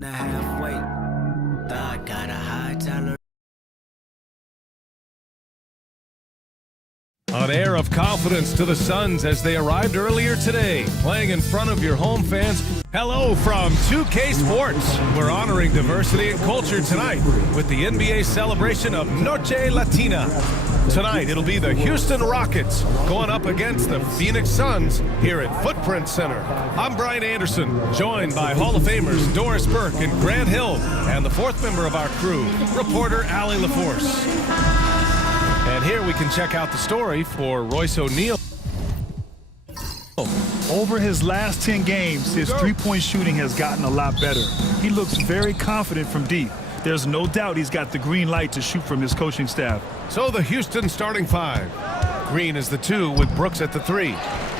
Not halfway. Thought got a high tolerance. An air of confidence to the Suns as they arrived earlier today, playing in front of your home fans. Hello from 2K Sports. We're honoring diversity and culture tonight with the NBA celebration of Noche Latina. Tonight, it'll be the Houston Rockets going up against the Phoenix Suns here at Footprint Center. I'm Brian Anderson, joined by Hall of Famers Doris Burke and Grant Hill, and the fourth member of our crew, reporter Allie LaForce. And here we can check out the story for Royce O'Neal. Over his last 10 games, his three-point shooting has gotten a lot better. He looks very confident from deep. There's no doubt he's got the green light to shoot from his coaching staff. So the Houston starting five. Green is the 2 with Brooks at the 3.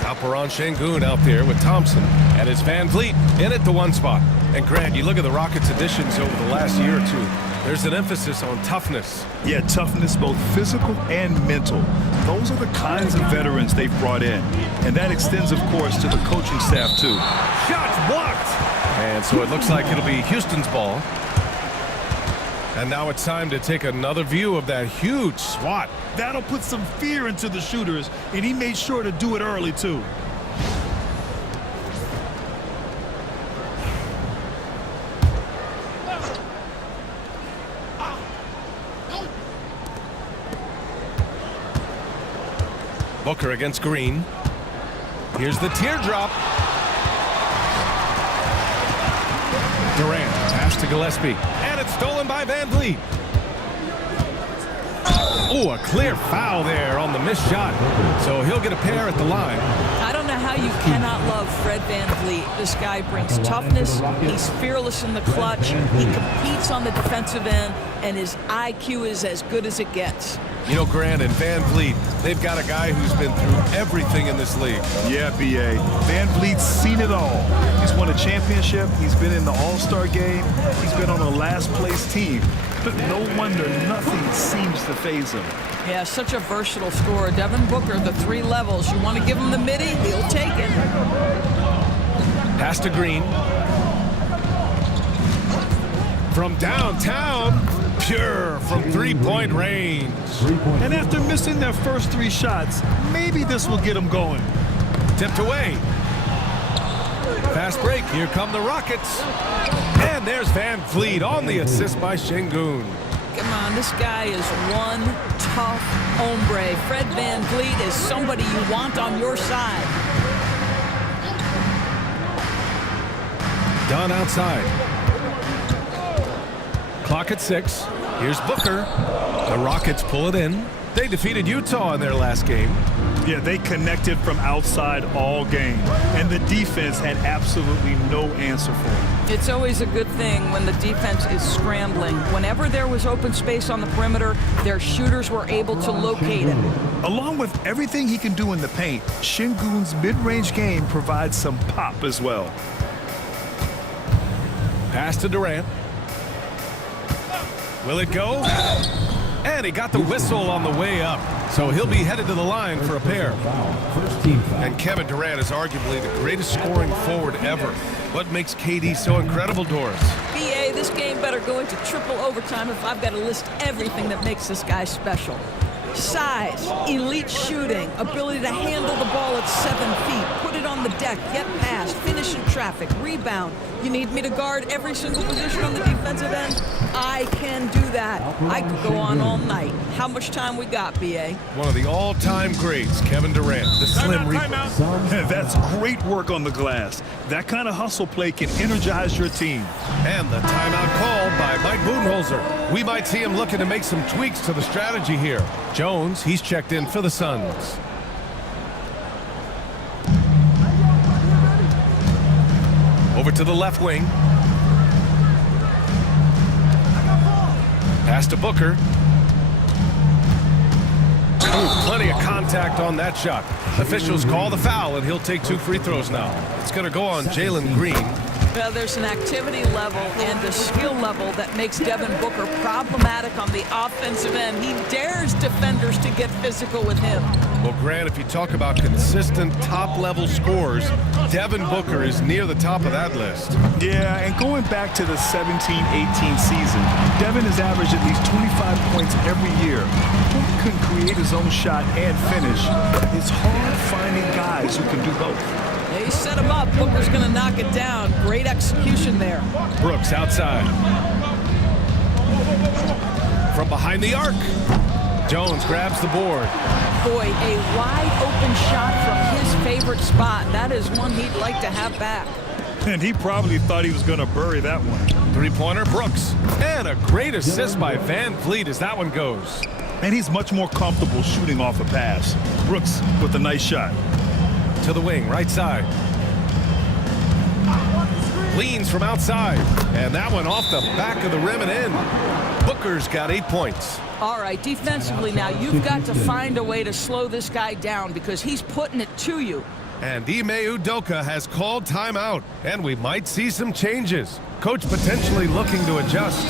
Alperon Şengün out there with Thompson, and it's Van Vliet in at the 1 spot. And Grant, you look at the Rockets' additions over the last year or two. There's an emphasis on toughness. Yeah, toughness, both physical and mental. Those are the kinds of veterans they've brought in. And that extends, of course, to the coaching staff, too. Shots blocked! And so it looks like it'll be Houston's ball. And now it's time to take another view of that huge swat. That'll put some fear into the shooters, and he made sure to do it early, too. Booker against Green. Here's the teardrop. Durant, pass to Gillespie. And it's stolen by Van Vliet. Oh, a clear foul there on the missed shot. So he'll get a pair at the line. I don't know how you cannot love Fred Van Vliet. This guy brings toughness. He's fearless in the clutch. He competes on the defensive end, and his IQ is as good as it gets. You know, Grant and Van Vliet, they've got a guy who's been through everything in this league. Yeah, B.A. Van Vliet's seen it all. He's won a championship. He's been in the All-Star game. He's been on a last-place team. But no wonder nothing seems to faze him. Yeah, such a versatile scorer. Devin Booker, the 3 levels. You want to give him the midi, he'll take it. Pass to Green. From downtown, pure from 3-point range. And after missing their first 3 shots, maybe this will get them going. Tipped away. Fast break. Here come the Rockets. And there's Van Vliet on the assist by Şengün. Come on, this guy is one tough hombre. Fred Van Vliet is somebody you want on your side. Done outside. Clock at 6. Here's Booker. The Rockets pull it in. They defeated Utah in their last game. Yeah, they connected from outside all game, and the defense had absolutely no answer for it. It's always a good thing when the defense is scrambling. Whenever there was open space on the perimeter, their shooters were able to locate it. Along with everything he can do in the paint, Şengün's mid-range game provides some pop as well. Pass to Durant. Will it go? And he got the whistle on the way up. So he'll be headed to the line for a pair. And Kevin Durant is arguably the greatest scoring forward ever. What makes KD so incredible, Doris? BA, this game better go into triple overtime if I've got to list everything that makes this guy special. Size, elite shooting, ability to handle the ball at 7 feet, put it on the deck, get past, finish in traffic, rebound. You need me to guard every single position on the defensive end? I can do that. I could go on all night. How much time we got, BA? One of the all-time greats, Kevin Durant, the Slim Reaper. That's great work on the glass. That kind of hustle play can energize your team. And the timeout called by Mike Budenholzer. We might see him looking to make some tweaks to the strategy here. Jones, he's checked in for the Suns. Over to the left wing. Pass to Booker. Ooh, plenty of contact on that shot. Officials call the foul, and he'll take 2 free throws now. It's going to go on Jalen Green. Well, there's an activity level and a skill level that makes Devin Booker problematic on the offensive end. He dares defenders to get physical with him. Well, Grant, if you talk about consistent top-level scores, Devin Booker is near the top of that list. Yeah, and going back to the 17-18 season, Devin has averaged at least 25 points every year. Booker can create his own shot and finish. It's hard finding guys who can do both. They set him up. Booker's going to knock it down. Great execution there. Brooks outside. From behind the arc. Jones grabs the board. Boy, a wide open shot from his favorite spot. That is one he'd like to have back. And he probably thought he was going to bury that one. Three-pointer, Brooks. And a great assist by Van Vliet as that one goes. And he's much more comfortable shooting off a pass. Brooks with a nice shot. To the wing, right side. Leans from outside. And that one off the back of the rim and in. Booker's got 8 points. All right, defensively now, you've got to find a way to slow this guy down because he's putting it to you. And Ime Udoka has called timeout, and we might see some changes. Coach potentially looking to adjust.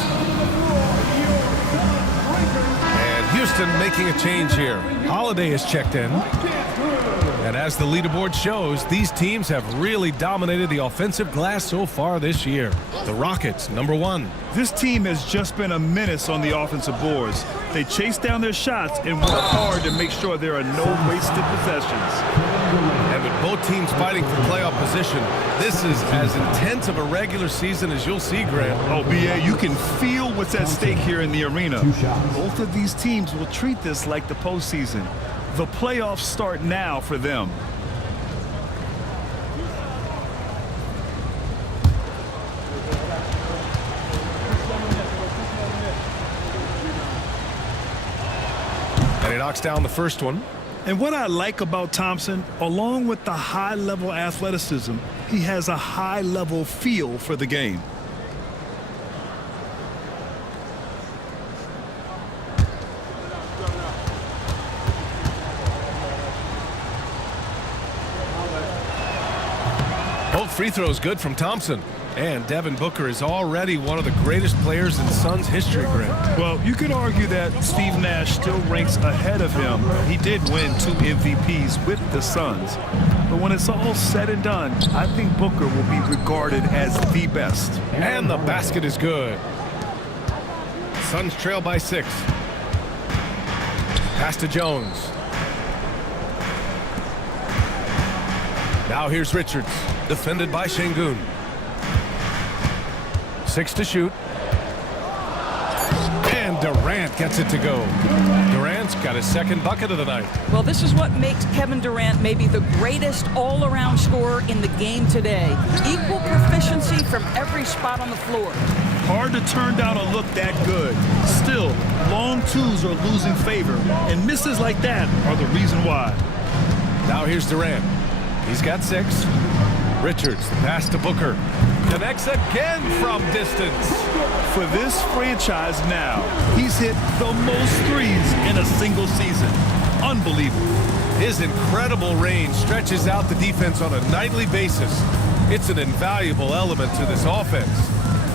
And Houston making a change here. Holiday is checked in. And as the leaderboard shows, these teams have really dominated the offensive glass so far this year. The Rockets, #1. This team has just been a menace on the offensive boards. They chase down their shots and work hard to make sure there are no wasted possessions. And with both teams fighting for playoff position, this is as intense of a regular season as you'll see, Grant. Oh, BA, you can feel what's at stake here in the arena. Both of these teams will treat this like the postseason. The playoffs start now for them. And he knocks down the first one. And what I like about Thompson, along with the high-level athleticism, he has a high-level feel for the game. Both free throws good from Thompson. And Devin Booker is already one of the greatest players in Suns history, Grant. Well, you could argue that Steve Nash still ranks ahead of him. He did win 2 MVPs with the Suns. But when it's all said and done, I think Booker will be regarded as the best. And the basket is good. Suns trail by 6. Pass to Jones. Now here's Richards, defended by Şengün. 6 to shoot. And Durant gets it to go. Durant's got his second bucket of the night. Well, this is what makes Kevin Durant maybe the greatest all-around scorer in the game today. Equal proficiency from every spot on the floor. Hard to turn down a look that good. Still, long twos are losing favor, and misses like that are the reason why. Now here's Durant. He's got 6. Richards, pass to Booker. Connects again from distance. For this franchise now, he's hit the most threes in a single season. Unbelievable. His incredible range stretches out the defense on a nightly basis. It's an invaluable element to this offense.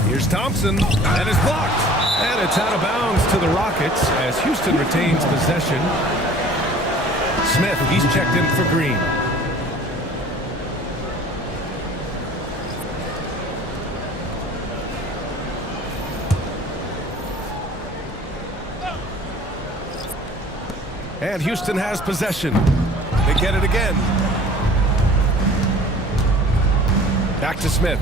Here's Thompson, and it's blocked. And it's out of bounds to the Rockets as Houston retains possession. Smith, he's checked in for Green. And Houston has possession. They get it again. Back to Smith.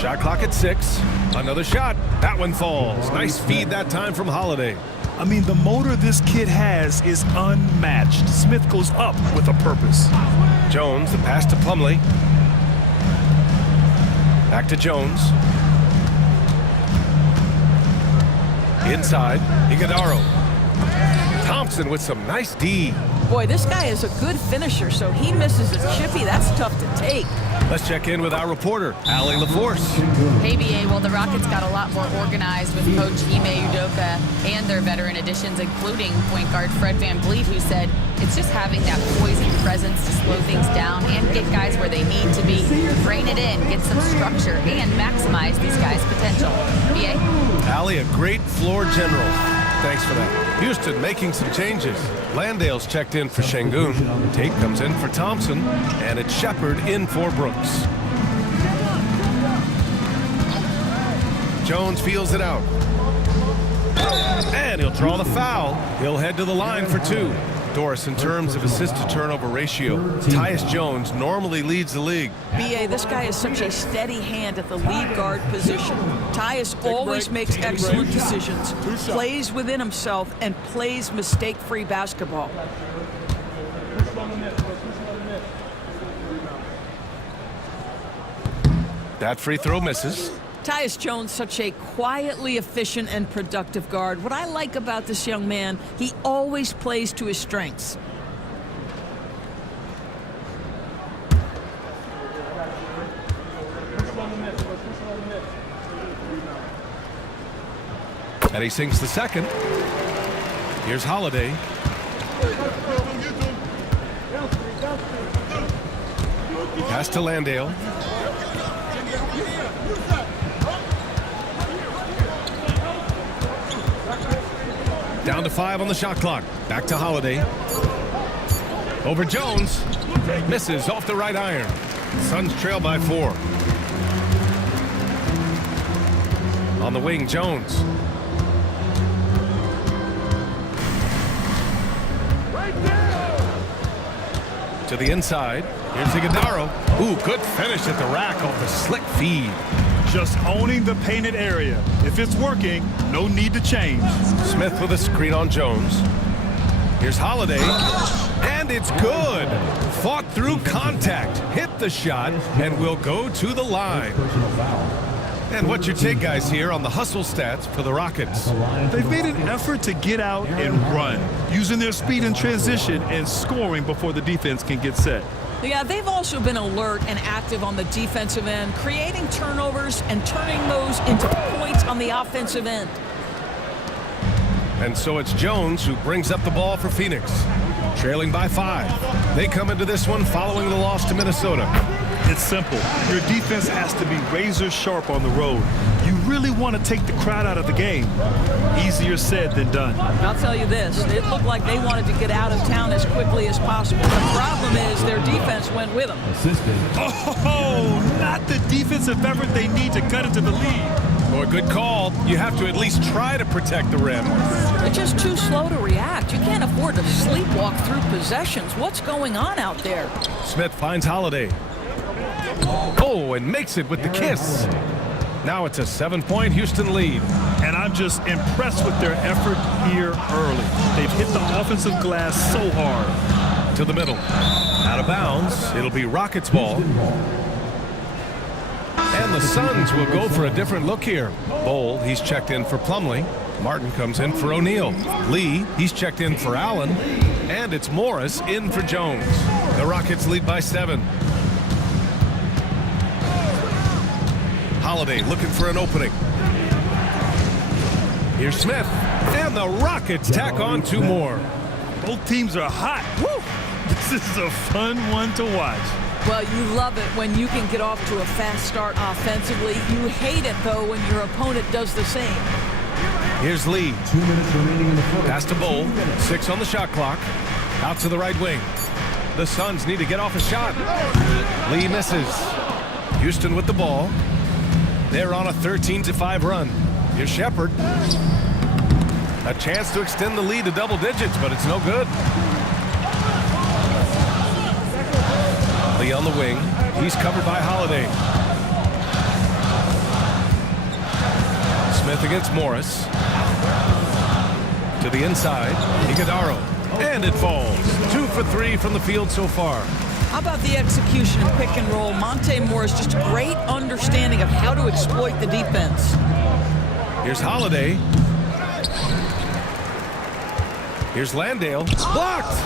Shot clock at 6. Another shot. That one falls. Nice feed that time from Holiday. I mean, the motor this kid has is unmatched. Smith goes up with a purpose. Jones, the pass to Plumlee. Back to Jones. Inside, Iguodala. Thompson with some nice D. Boy, this guy is a good finisher, so he misses a chippy. That's tough to take. Let's check in with our reporter, Allie LaForce. Hey, BA. Well, the Rockets got a lot more organized with Coach Ime Udoka and their veteran additions, including point guard Fred Van Vliet, who said it's just having that poison presence to slow things down and get guys where they need to be. Rein it in, get some structure, and maximize these guys' potential. BA? Allie, a great floor general. Thanks for that. Houston making some changes. Landale's checked in for Şengün. Tate comes in for Thompson. And it's Shepard in for Brooks. Jones feels it out. And he'll draw the foul. He'll head to the line for 2. Doris, in terms of assist-to-turnover ratio, Tyus Jones normally leads the league. B.A., this guy is such a steady hand at the lead guard position. Tyus always makes excellent decisions, plays within himself, and plays mistake-free basketball. That free throw misses. Tyus Jones, such a quietly efficient and productive guard. What I like about this young man, he always plays to his strengths. And he sinks the second. Here's Holiday. Pass to Landale. Down to 5 on the shot clock. Back to Holiday. Over Jones. Misses off the right iron. Suns trail by 4. On the wing, Jones. To the inside. Here's Iguodaro. Ooh, good finish at the rack off the slick feed. Just owning the painted area. If it's working, no need to change. Smith with a screen on Jones. Here's Holiday. And it's good. Fought through contact. Hit the shot and will go to the line. And what's your take, guys, here on the hustle stats for the Rockets? They've made an effort to get out and run, using their speed in transition and scoring before the defense can get set. Yeah, they've also been alert and active on the defensive end, creating turnovers and turning those into points on the offensive end. And so it's Jones who brings up the ball for Phoenix, trailing by 5. They come into this one following the loss to Minnesota. It's simple. Your defense has to be razor sharp on the road. You really want to take the crowd out of the game. Easier said than done. I'll tell you this, it looked like they wanted to get out of town as quickly as possible. The problem is their defense went with them. Oh, not the defensive effort they need to cut into the lead. Or good call. You have to at least try to protect the rim. They're just too slow to react. You can't afford to sleepwalk through possessions. What's going on out there? Smith finds Holiday. Oh, and makes it with the kiss. Now it's a 7-point Houston lead. And I'm just impressed with their effort here early. They've hit the offensive glass so hard. To the middle. Out of bounds. It'll be Rockets ball. And the Suns will go for a different look here. Bowl, he's checked in for Plumlee. Martin comes in for O'Neal. Lee, he's checked in for Allen. And it's Morris in for Jones. The Rockets lead by 7. Holiday looking for an opening. Here's Smith. And the Rockets tack on 2 more. Both teams are hot. Woo! This is a fun one to watch. Well, you love it when you can get off to a fast start offensively. You hate it, though, when your opponent does the same. Here's Lee. 2 minutes remaining in the first. Pass to Bowl. 6 on the shot clock. Out to the right wing. The Suns need to get off a shot. Lee misses. Houston with the ball. They're on a 13-5 run. Here's Shepard. A chance to extend the lead to double digits, but it's no good. Lee on the wing. He's covered by Holiday. Smith against Morris. To the inside. Iguodaro. And it falls. 2 for 3 from the field so far. How about the execution of pick and roll? Monte Morris, just a great understanding of how to exploit the defense. Here's Holiday. Here's Landale. Blocked!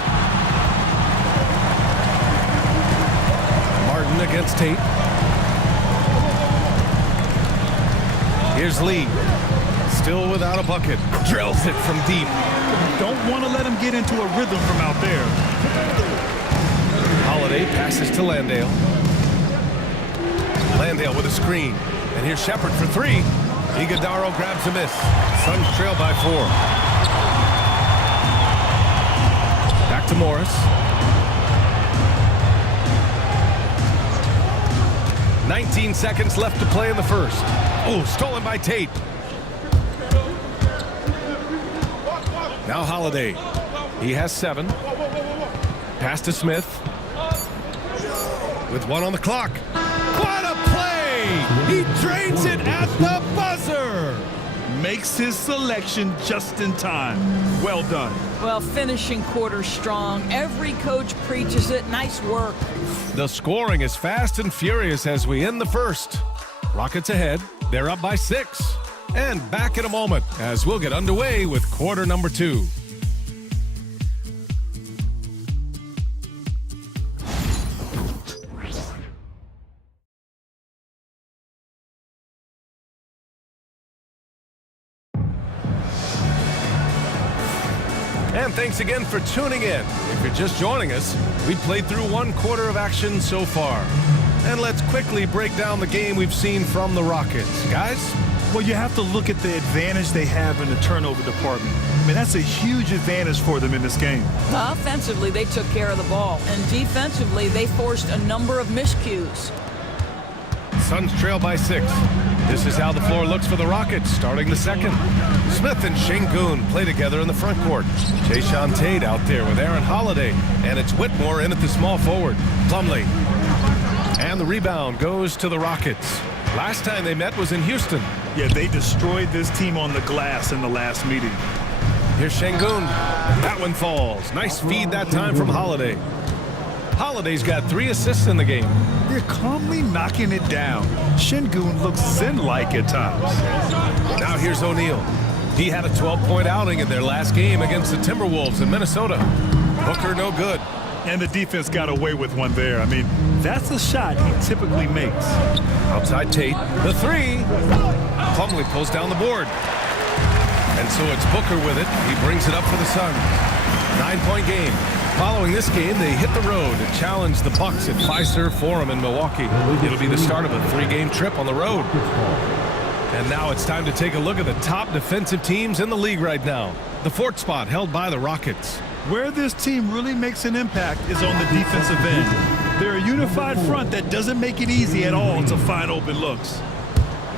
Martin against Tate. Here's Lee. Still without a bucket. Drills it from deep. Don't want to let him get into a rhythm from out there. Holiday passes to Landale. Landale with a screen. And here's Shepard for 3. Iguodaro grabs a miss. Suns trail by 4. Back to Morris. 19 seconds left to play in the first. Oh, stolen by Tate. Now Holiday. He has 7. Pass to Smith. With 1 on the clock. What a play! He drains it at the buzzer! Makes his selection just in time. Well done. Well, finishing quarter strong. Every coach preaches it. Nice work. The scoring is fast and furious as we end the first. Rockets ahead. They're up by 6. And back in a moment as we'll get underway with quarter number 2. And thanks again for tuning in. If you're just joining us, we've played through 1 quarter of action so far. And let's quickly break down the game we've seen from the Rockets. Guys? Well, you have to look at the advantage they have in the turnover department. I mean, that's a huge advantage for them in this game. Offensively, they took care of the ball. And defensively, they forced a number of miscues. Suns trail by 6. This is how the floor looks for the Rockets starting the second. Smith and Şengün play together in the front court. Jason Tate out there with Aaron Holiday. And it's Whitmore in at the small forward. Plumlee. And the rebound goes to the Rockets. Last time they met was in Houston. Yeah, they destroyed this team on the glass in the last meeting. Here's Şengün. That one falls. Nice feed that time from Holiday. Holiday's got 3 assists in the game. They're calmly knocking it down. Şengün looks zen-like at times. Now here's O'Neal. He had a 12-point outing in their last game against the Timberwolves in Minnesota. Booker no good. And the defense got away with one there. I mean, that's a shot he typically makes. Outside Tate, the 3. Plumlee pulls down the board. And so it's Booker with it. He brings it up for the Suns. 9-point game. Following this game, they hit the road to challenge the Bucks at Fiserv Forum in Milwaukee. It'll be the start of a 3-game trip on the road. And now it's time to take a look at the top defensive teams in the league right now. The 4th spot held by the Rockets. Where this team really makes an impact is on the defensive end. They're a unified front that doesn't make it easy at all to find open looks.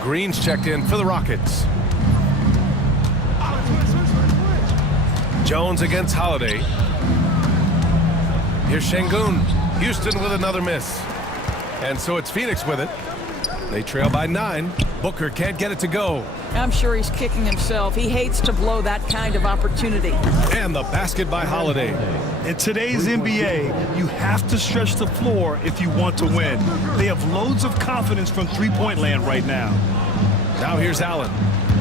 Green's checked in for the Rockets. Jones against Holiday. Here's Şengün. Houston with another miss. And so it's Phoenix with it. They trail by 9. Booker can't get it to go. I'm sure he's kicking himself. He hates to blow that kind of opportunity. And the basket by Holiday. In today's NBA, you have to stretch the floor if you want to win. They have loads of confidence from three-point land right now. Now here's Allen.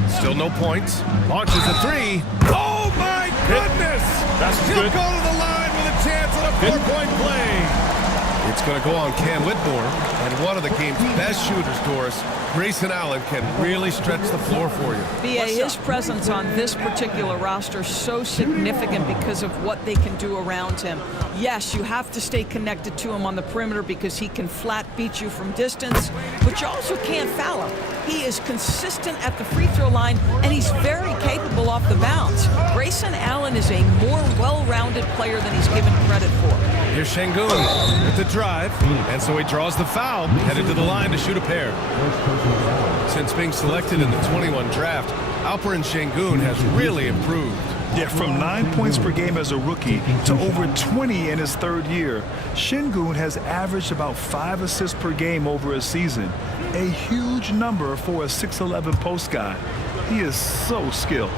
Still no points. Launches a 3. Oh, my goodness! He'll go to the line with a chance at a 4-point play. It's going to go on Cam Whitmore, and one of the game's best shooters, Doris. Grayson Allen can really stretch the floor for you. BA, his presence on this particular roster is so significant because of what they can do around him. Yes, you have to stay connected to him on the perimeter because he can flat beat you from distance, but you also can't foul him. He is consistent at the free throw line, and he's very capable off the bounce. Grayson Allen is a more well-rounded player than he's given credit for. Here's Şengün with the drive, and so he draws the foul, headed to the line to shoot a pair. Since being selected in the 21 draft, Alperen Şengün has really improved. Yeah, from 9 points per game as a rookie to over 20 in his 3rd year, Şengün has averaged about 5 assists per game over a season. A huge number for a 6'11" post guy. He is so skilled.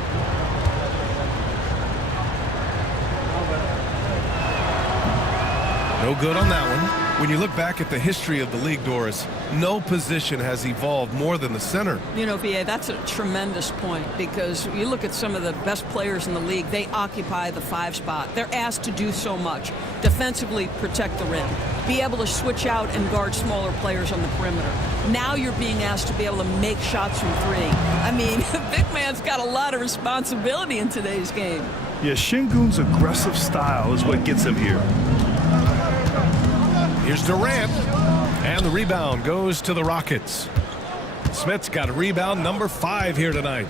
No good on that one. When you look back at the history of the league, Doris, no position has evolved more than the center. You know, BA, that's a tremendous point because you look at some of the best players in the league, they occupy the 5 spot. They're asked to do so much. Defensively, protect the rim. Be able to switch out and guard smaller players on the perimeter. Now you're being asked to be able to make shots from 3. I mean, big man's got a lot of responsibility in today's game. Yeah, Şengün's aggressive style is what gets him here. Here's Durant, and the rebound goes to the Rockets. Smith's got rebound number 5 here tonight.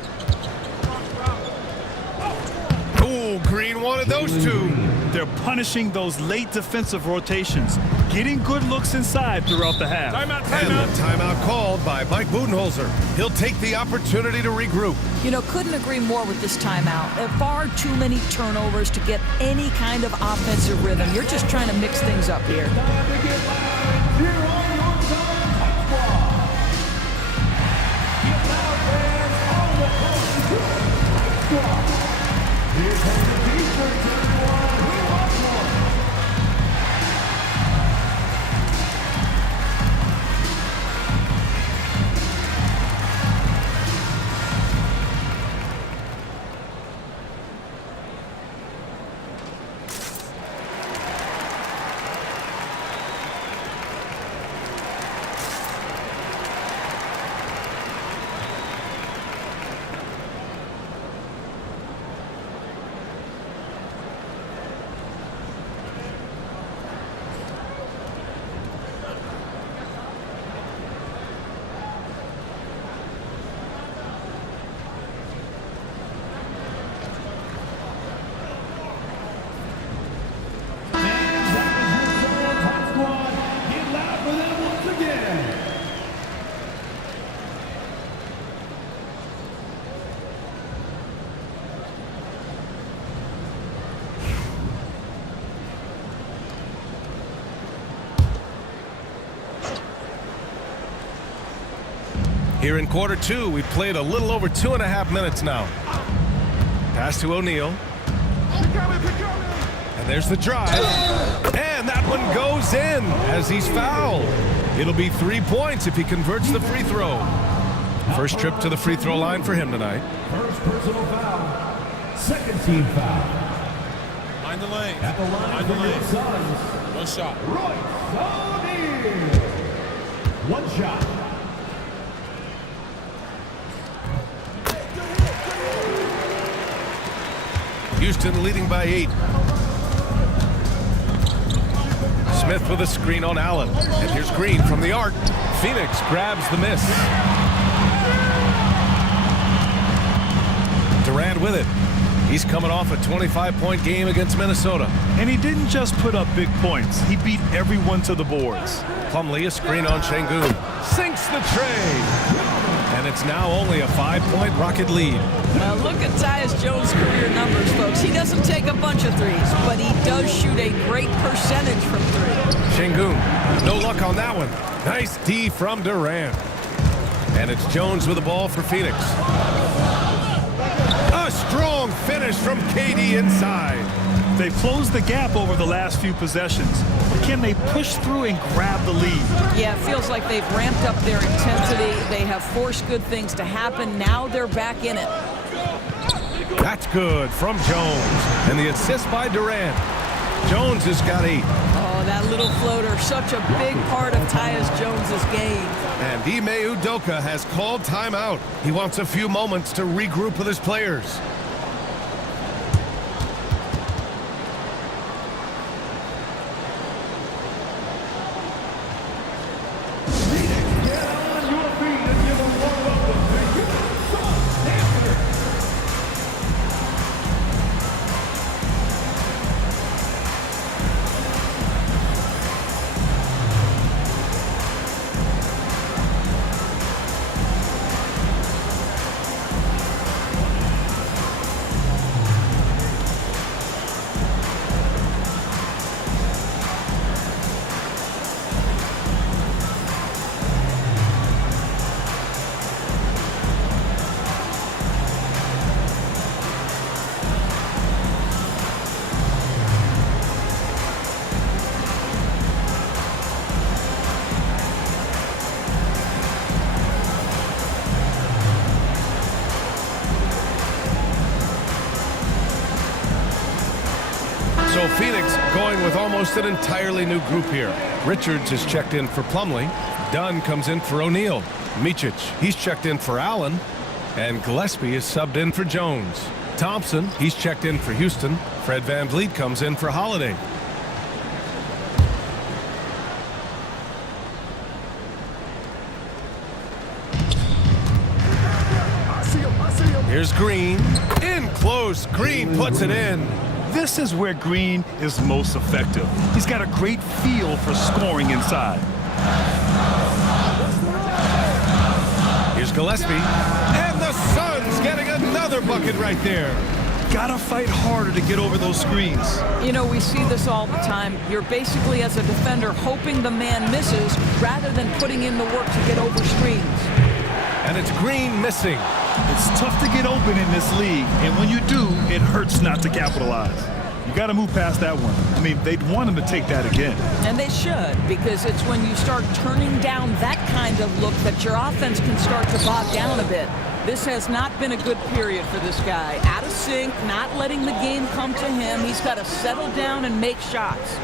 Oh, Green wanted those two. They're punishing those late defensive rotations, getting good looks inside throughout the half. And the timeout called by Mike Budenholzer. He'll take the opportunity to regroup. You know, couldn't agree more with this timeout. There are far too many turnovers to get any kind of offensive rhythm. You're just trying to mix things up here. Here in quarter 2, we've played a little over 2.5 minutes now. Pass to O'Neal. And there's the drive. And that one goes in as he's fouled. It'll be 3 points if he converts the free throw. First trip to the free throw line for him tonight. First personal foul. Second team foul. Mind the lane. At the line for your Suns. One shot. Royce O'Neal. One shot. Houston leading by 8. Smith with a screen on Allen. And here's Green from the arc. Phoenix grabs the miss. Durant with it. He's coming off a 25-point game against Minnesota. And he didn't just put up big points. He beat everyone to the boards. Plumlee a screen on Şengün. Sinks the tray. And it's now only a 5-point Rocket lead. Well, look at Tyus Jones' career numbers, folks. He doesn't take a bunch of threes, but he does shoot a great percentage from 3. Şengün, no luck on that one. Nice D from Durant. And it's Jones with the ball for Phoenix. A strong finish from KD inside. They've closed the gap over the last few possessions. Can they push through and grab the lead? Yeah, it feels like they've ramped up their intensity. They have forced good things to happen. Now they're back in it. That's good from Jones. And the assist by Durant. Jones has got 8. Oh, that little floater, such a big part of Tyus Jones's game. And Ime Udoka has called timeout. He wants a few moments to regroup with his players. So Phoenix going with almost an entirely new group here. Richards is checked in for Plumlee. Dunn comes in for O'Neal. Micic, he's checked in for Allen. And Gillespie is subbed in for Jones. Thompson, he's checked in for Houston. Fred VanVleet comes in for Holiday. Here's Green. In close. Green puts it in. This is where Green is most effective. He's got a great feel for scoring inside. Here's Gillespie. And the Suns getting another bucket right there. Gotta fight harder to get over those screens. You know, we see this all the time. You're basically, as a defender, hoping the man misses rather than putting in the work to get over screens. And it's Green missing. It's tough to get open in this league, and when you do, it hurts not to capitalize. You got to move past that one. I mean, they'd want him to take that again. And they should, because it's when you start turning down that kind of look that your offense can start to bog down a bit. This has not been a good period for this guy. Out of sync, not letting the game come to him. He's got to settle down and make shots.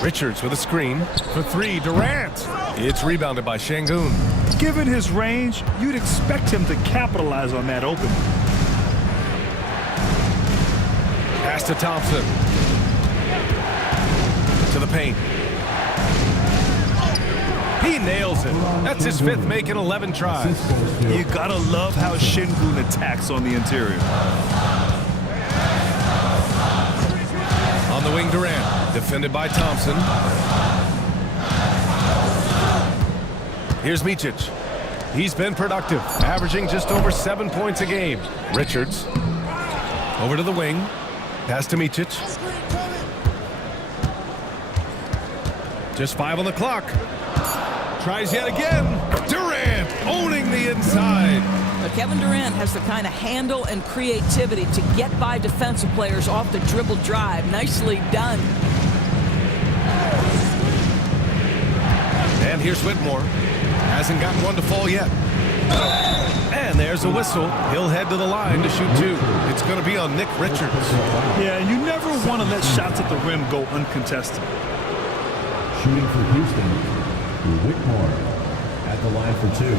Richards with a screen. For three, Durant. It's rebounded by Şengün. Given his range, you'd expect him to capitalize on that opening. Pass to Thompson. To the paint. He nails it. That's his fifth make in 11 tries. You gotta love how Şengün attacks on the interior. On the wing, Durant. Defended by Thompson. Here's Micic. He's been productive, averaging just over 7 points a game. Richards. Over to the wing. Pass to Micic. Just 5 on the clock. Tries yet again. Durant owning the inside. But Kevin Durant has the kind of handle and creativity to get by defensive players off the dribble drive. Nicely done. And here's Whitmore. Hasn't gotten one to fall yet. And there's a whistle. He'll head to the line to shoot two. It's going to be on Nick Richards. Yeah, you never want to let shots at the rim go uncontested. Shooting for Houston, Whitmore at the line for two.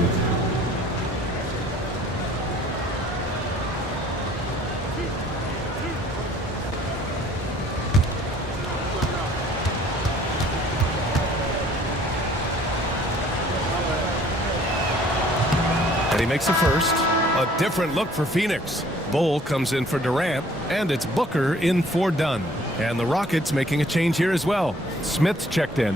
And he makes the first. A different look for Phoenix. Bull comes in for Durant, and it's Booker in for Dunn. And the Rockets making a change here as well. Smith's checked in.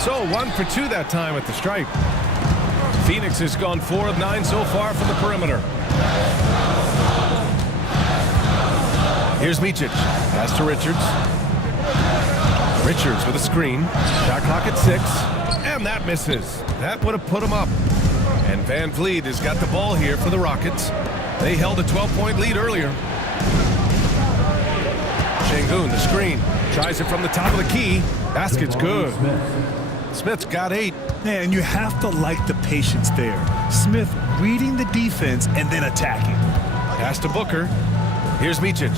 So 1 for 2 that time at the stripe. Phoenix has gone 4 of 9 so far from the perimeter. Here's Micic. Pass to Richards. Richards with a screen. Shot clock at 6. And that misses. That would have put him up. And Van Vliet has got the ball here for the Rockets. They held a 12-point lead earlier. Şengün, the screen. Tries it from the top of the key. Basket's good. Smith's got 8. Man, you have to like the patience there. Smith reading the defense and then attacking. Pass to Booker. Here's Micic.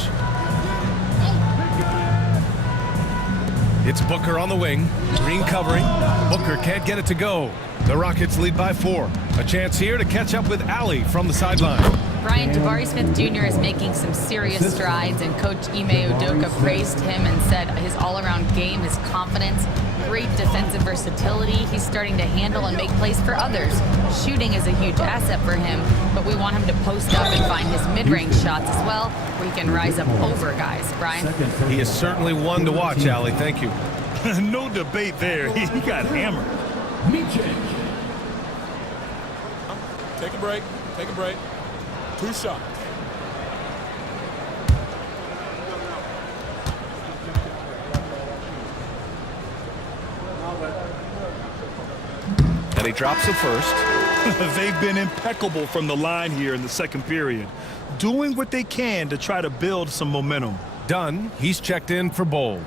It's Booker on the wing. Green covering. Booker can't get it to go. The Rockets lead by 4. A chance here to catch up with Allie from the sideline. Brian, Jabari Smith Jr. is making some serious strides, and Coach Ime Udoka praised him and said his all-around game, his confidence, great defensive versatility. He's starting to handle and make plays for others. Shooting is a huge asset for him, but we want him to post up and find his mid-range shots as well, where he can rise up over guys. Brian? He is certainly one to watch, Allie. Thank you. No debate there. He got hammered. Take a break. Take a break. 2 shots. And he drops the first. They've been impeccable from the line here in the second period, doing what they can to try to build some momentum. Dunn, he's checked in for Bowl.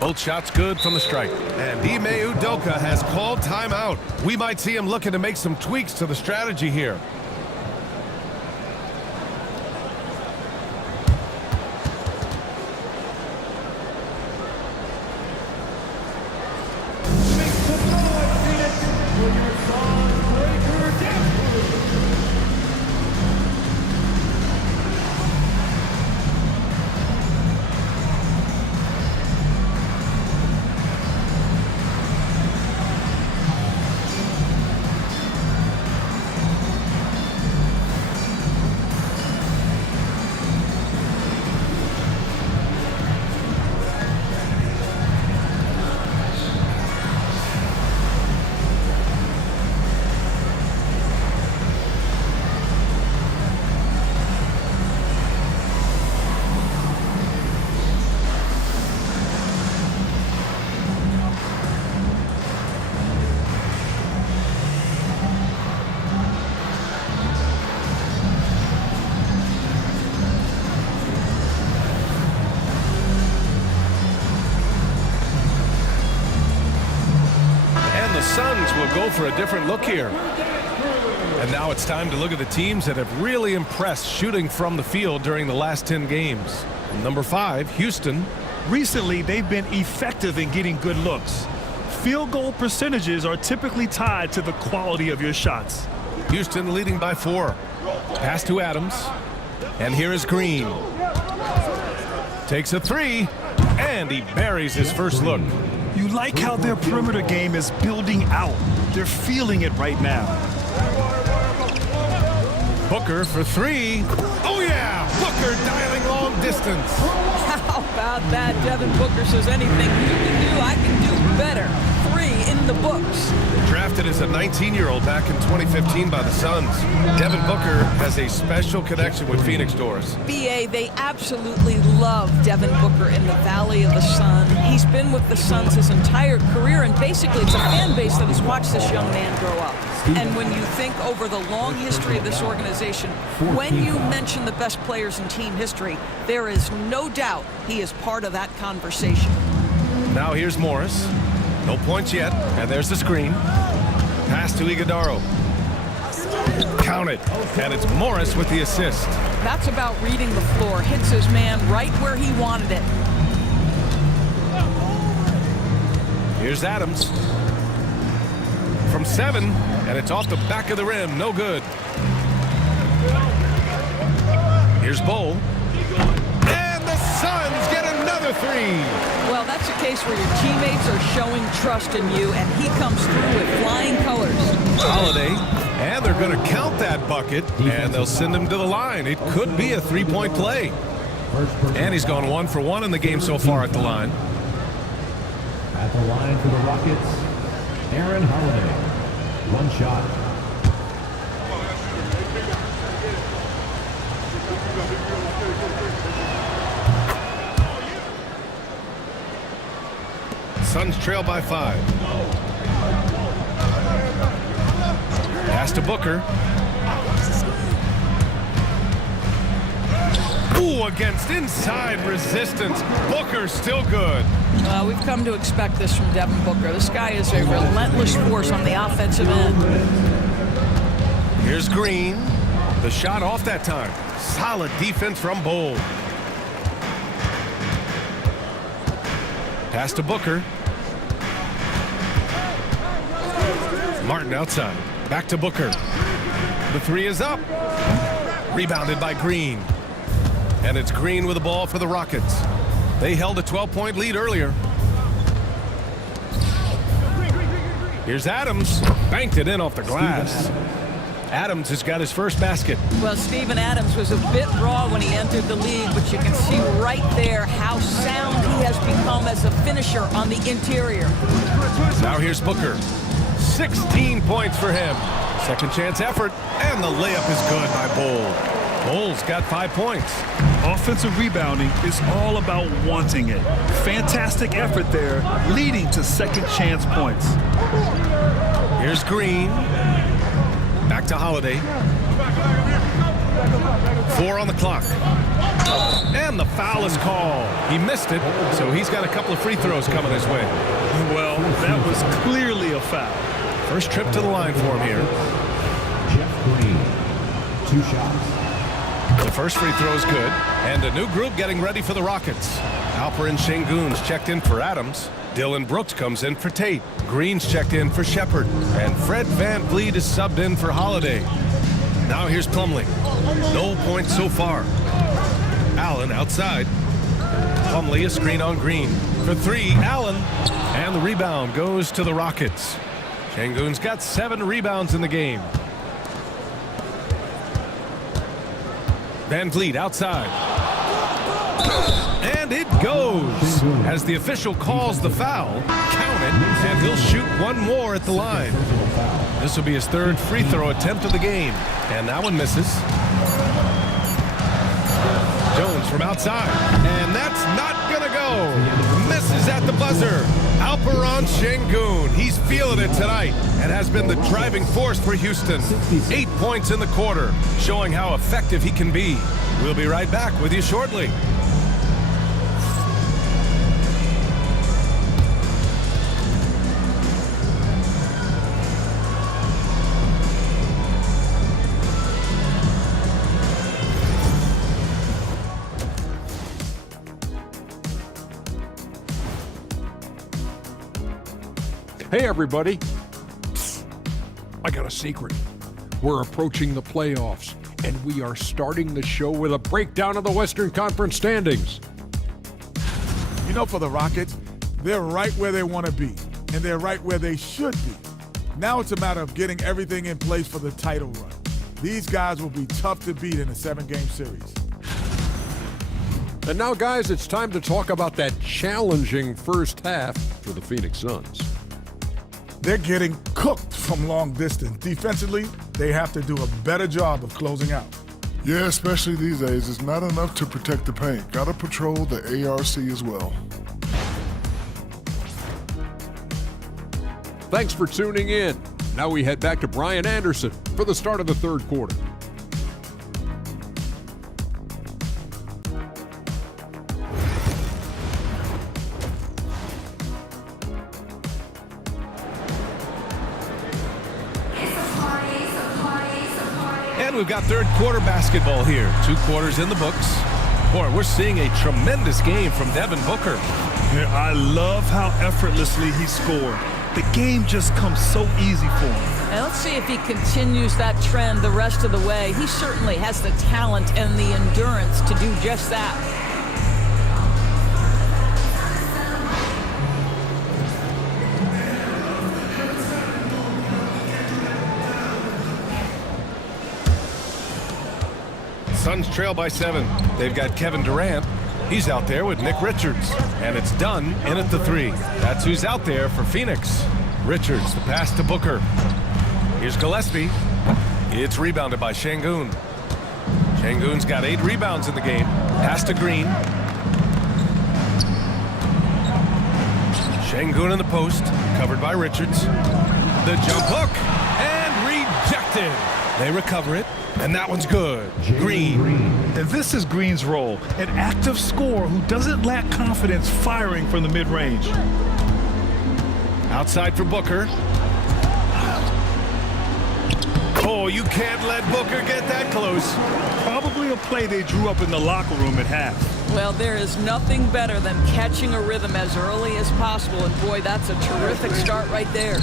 Both shots good from the stripe. And Ime Udoka has called timeout. We might see him looking to make some tweaks to the strategy here. Suns will go for a different look here. And now it's time to look at the teams that have really impressed shooting from the field during the last 10 games. Number 5, Houston. Recently, they've been effective in getting good looks. Field goal percentages are typically tied to the quality of your shots. Houston leading by 4. Pass to Adams. And here is Green. Takes a 3. And he buries his first look. You like how their perimeter game is building out. They're feeling it right now. Booker for 3. Oh, yeah! Booker dialing long distance. How about that? Devin Booker says anything you can do, I can do better. 3 in the books. Drafted as a 19-year-old back in 2015 by the Suns, Devin Booker has a special connection with Phoenix Doors. BA, they absolutely love Devin Booker in the Valley of the Sun. He's been with the Suns his entire career, and basically it's a fan base that has watched this young man grow up. And when you think over the long history of this organization, when you mention the best players in team history, there is no doubt he is part of that conversation. Now here's Morris. No points yet, and there's the screen. Pass to Iguodaro. Count it, and it's Morris with the assist. That's about reading the floor. Hits his man right where he wanted it. Here's Adams. From 7, and it's off the back of the rim. No good. Here's Bowl. And the Suns get another 3. Well, that's a case where your teammates are showing trust in you, and he comes through with flying colors. Holiday, and they're going to count that bucket, and they'll send him to the line. It could be a 3-point play. And he's gone 1 for 1 in the game so far at the line. At the line for the Rockets, Aaron Holiday. 1 shot. Suns trail by 5. Pass to Booker. Ooh, against inside resistance. Booker still good. We've come to expect this from Devin Booker. This guy is a relentless force on the offensive end. Here's Green. The shot off that time. Solid defense from Bowl. Pass to Booker. Martin outside. Back to Booker. The 3 is up. Rebounded by Green. And it's Green with the ball for the Rockets. They held a 12-point lead earlier. Here's Adams. Banked it in off the glass. Adams has got his first basket. Well, Steven Adams was a bit raw when he entered the league, but you can see right there how sound he has become as a finisher on the interior. Now here's Booker. 16 points for him. Second chance effort, and the layup is good by Bowl. Bowl's got 5 points. Offensive rebounding is all about wanting it. Fantastic effort there, leading to second chance points. Here's Green. Back to Holiday. 4 on the clock. And the foul is called. He missed it, so he's got a couple of free throws coming his way. Well, that was clearly a foul. First trip to the line for him here. Jeff Green. 2 shots. The first free throw is good. And a new group getting ready for the Rockets. Alperen Sengun's checked in for Adams. Dylan Brooks comes in for Tate. Green's checked in for Shepard. And Fred VanVleet is subbed in for Holiday. Now here's Plumlee. No points so far. Allen outside. Plumlee a screen on Green. For 3, Allen. And the rebound goes to the Rockets. Sengun's got 7 rebounds in the game. VanVleet outside. And it goes. As the official calls the foul, count it, and he'll shoot 1 more at the line. This will be his 3rd free throw attempt of the game. And that one misses. Jones from outside. And that's not going to go. Misses at the buzzer. Alperen Sengun. He's feeling it tonight and has been the driving force for Houston. 8 points in the quarter, showing how effective he can be. We'll be right back with you shortly. Hey, everybody. I got a secret. We're approaching the playoffs, and we are starting the show with a breakdown of the Western Conference standings. You know, for the Rockets, they're right where they want to be, and they're right where they should be. Now it's a matter of getting everything in place for the title run. These guys will be tough to beat in a 7-game series. And now, guys, it's time to talk about that challenging first half for the Phoenix Suns. They're getting cooked from long distance. Defensively, they have to do a better job of closing out. Yeah, especially these days. It's not enough to protect the paint. Got to patrol the ARC as well. Thanks for tuning in. Now we head back to Brian Anderson for the start of the third quarter. And we've got third quarter basketball here. 2 quarters in the books. Boy, we're seeing a tremendous game from Devin Booker. Yeah, I love how effortlessly he scored. The game just comes so easy for him. Now let's see if he continues that trend the rest of the way. He certainly has the talent and the endurance to do just that. Suns trail by 7. They've got Kevin Durant. He's out there with Nick Richards. And it's Dunn in at the 3. That's who's out there for Phoenix. Richards, the pass to Booker. Here's Gillespie. It's rebounded by Şengün. Şengün's got 8 rebounds in the game. Pass to Green. Şengün in the post, covered by Richards. The jump hook, and rejected. They recover it, and that one's good. Green. And this is Green's role, an active scorer who doesn't lack confidence firing from the mid-range. Outside for Booker. Oh, you can't let Booker get that close. Probably a play they drew up in the locker room at half. Well, there is nothing better than catching a rhythm as early as possible, and boy, that's a terrific start right there.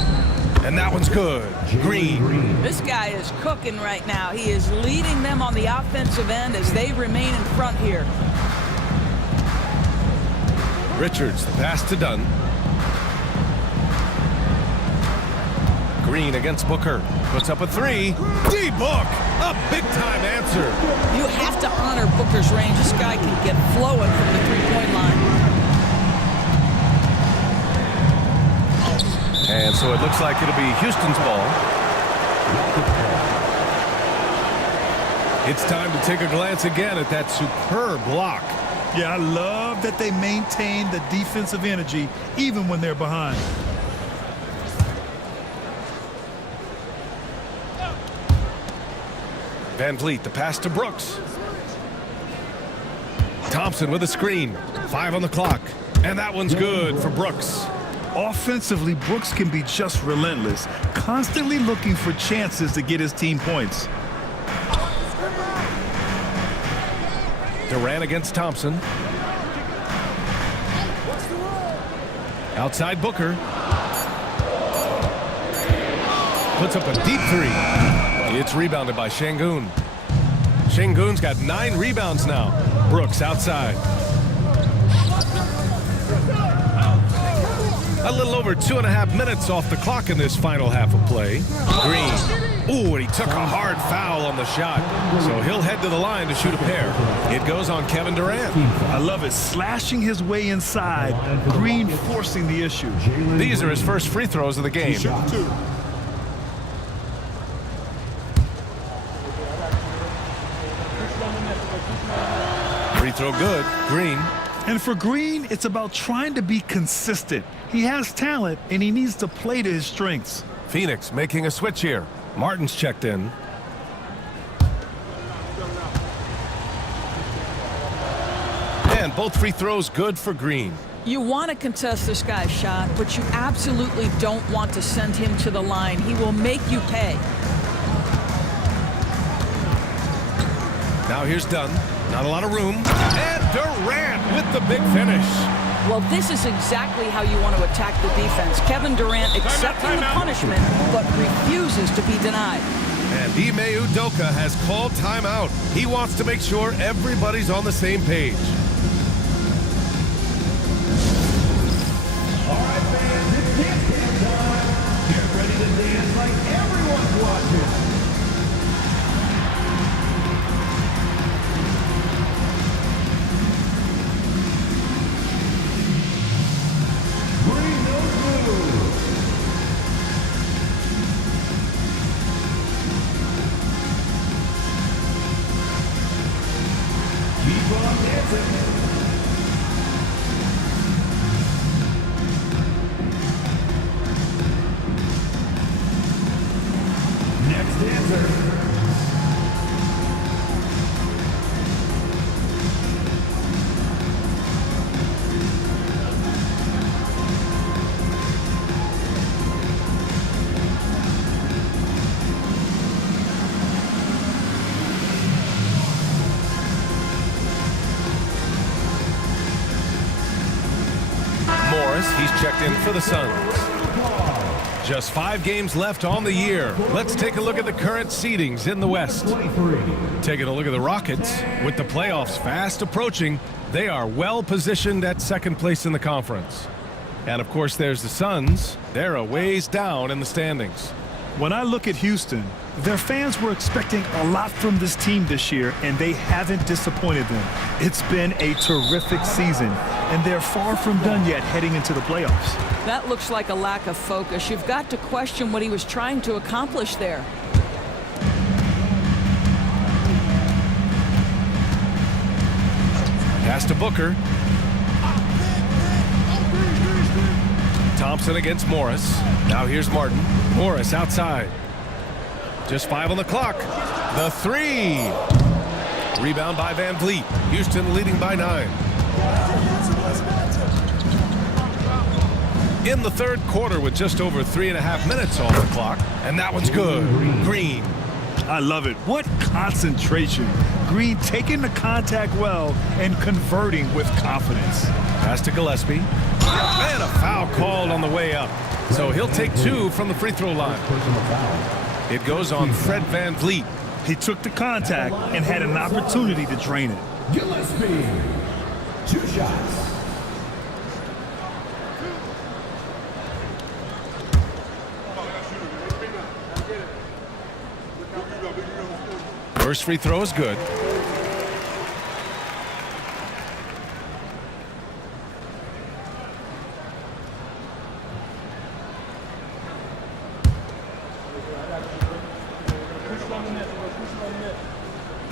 And that one's good. Green. This guy is cooking right now. He is leading them on the offensive end as they remain in front here. Richards, the pass to Dunn. Green against Booker. Puts up a 3. D-Book, a big-time answer. You have to honor Booker's range. This guy can get flowing from the three-point line. And so it looks like it'll be Houston's ball. It's time to take a glance again at that superb block. Yeah, I love that they maintain the defensive energy even when they're behind. Van Vliet, the pass to Brooks. Thompson with a screen. 5 on the clock. And that one's good for Brooks. Offensively, Brooks can be just relentless, constantly looking for chances to get his team points. Durant against Thompson. Outside Booker. Puts up a deep 3. It's rebounded by Şengün. Şengün's got 9 rebounds now. Brooks outside. A little over 2.5 minutes off the clock in this final half of play. Green. Ooh, and he took a hard foul on the shot. So he'll head to the line to shoot a pair. It goes on Kevin Durant. I love it. Slashing his way inside. Green forcing the issue. These are his first free throws of the game. Free throw good. Green. And for Green, it's about trying to be consistent. He has talent, and he needs to play to his strengths. Phoenix making a switch here. Martin's checked in. And both free throws good for Green. You want to contest this guy's shot, but you absolutely don't want to send him to the line. He will make you pay. Now here's Dunn. Not a lot of room. And Durant with the big finish. Well, this is exactly how you want to attack the defense. Kevin Durant accepting the punishment, but refuses to be denied. And Ime Udoka has called timeout. He wants to make sure everybody's on the same page. All right, fans, it's dance time. Get ready to dance like everyone's watching. Bring those moves. Keep on dancing. Next dancer. Morris, he's checked in for the Suns. Just 5 games left on the year. Let's take a look at the current seedings in the West. Taking a look at the Rockets. With the playoffs fast approaching, they are well positioned at second place in the conference. And of course, there's the Suns. They're a ways down in the standings. When I look at Houston, their fans were expecting a lot from this team this year, and they haven't disappointed them. It's been a terrific season, and they're far from done yet heading into the playoffs. That looks like a lack of focus. You've got to question what he was trying to accomplish there. Pass to Booker. Thompson against Morris. Now here's Martin. Morris outside. Just 5 on the clock. The 3. Rebound by Van Vliet. Houston leading by 9. In the third quarter with just over 3.5 minutes on the clock. And that one's good. Green. I love it. What concentration. Green taking the contact well and converting with confidence. Pass to Gillespie. And a foul called on the way up. So he'll take 2 from the free throw line. It goes on Fred Van Vliet. He took the contact and had an opportunity to drain it. Gillespie. 2 shots. First free throw is good.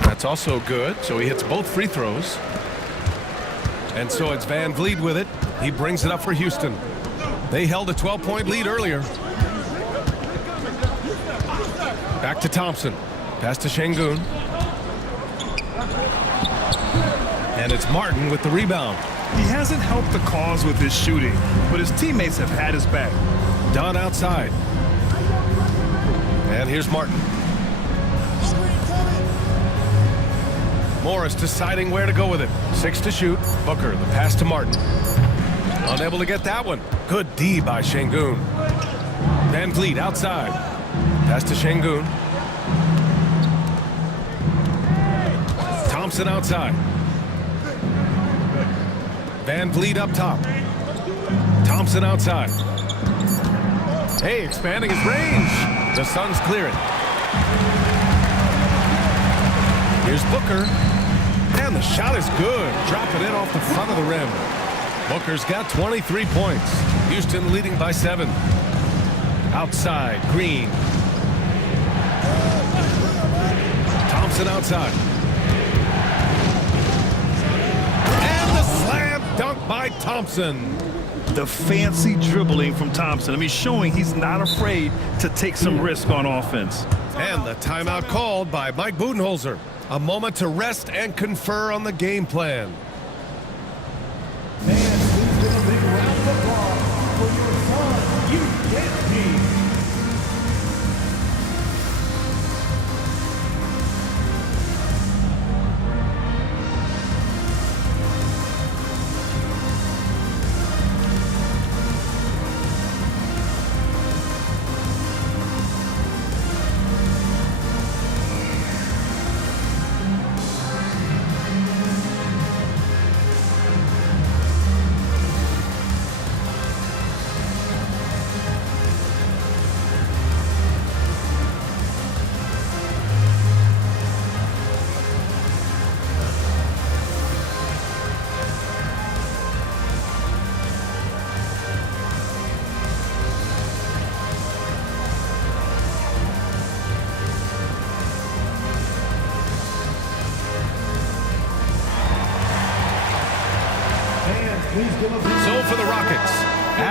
That's also good, so he hits both free throws. And so it's Van Vliet with it. He brings it up for Houston. They held a 12-point lead earlier. Back to Thompson. Pass to Şengün. And it's Martin with the rebound. He hasn't helped the cause with his shooting, but his teammates have had his back. Dunn outside. And here's Martin. Morris deciding where to go with it. 6 to shoot. Booker, the pass to Martin. Unable to get that one. Good D by Şengün. Van Vliet outside. Pass to Şengün. Thompson outside. Van Vliet up top. Thompson outside. Hey, expanding his range. The Suns clear it. Here's Booker. And the shot is good. Dropping it off the front of the rim. Booker's got 23 points. Houston leading by 7. Outside, Green. Thompson outside. And the slam dunk by Thompson. The fancy dribbling from Thompson. I mean, showing he's not afraid to take some risk on offense. And the timeout called by Mike Budenholzer. A moment to rest and confer on the game plan. And please give a big round of applause for your Suns youth team.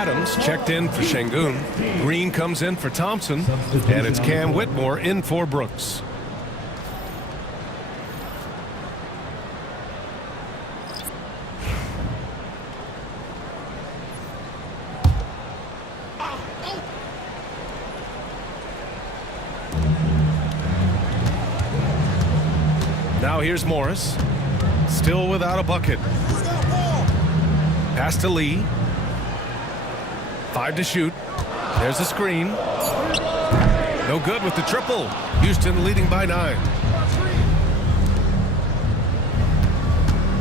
Adams checked in for Şengün. Green comes in for Thompson. And it's Cam Whitmore in for Brooks. Now here's Morris. Still without a bucket. Pass to Lee. 5 to shoot. There's the screen. No good with the triple. Houston leading by 9.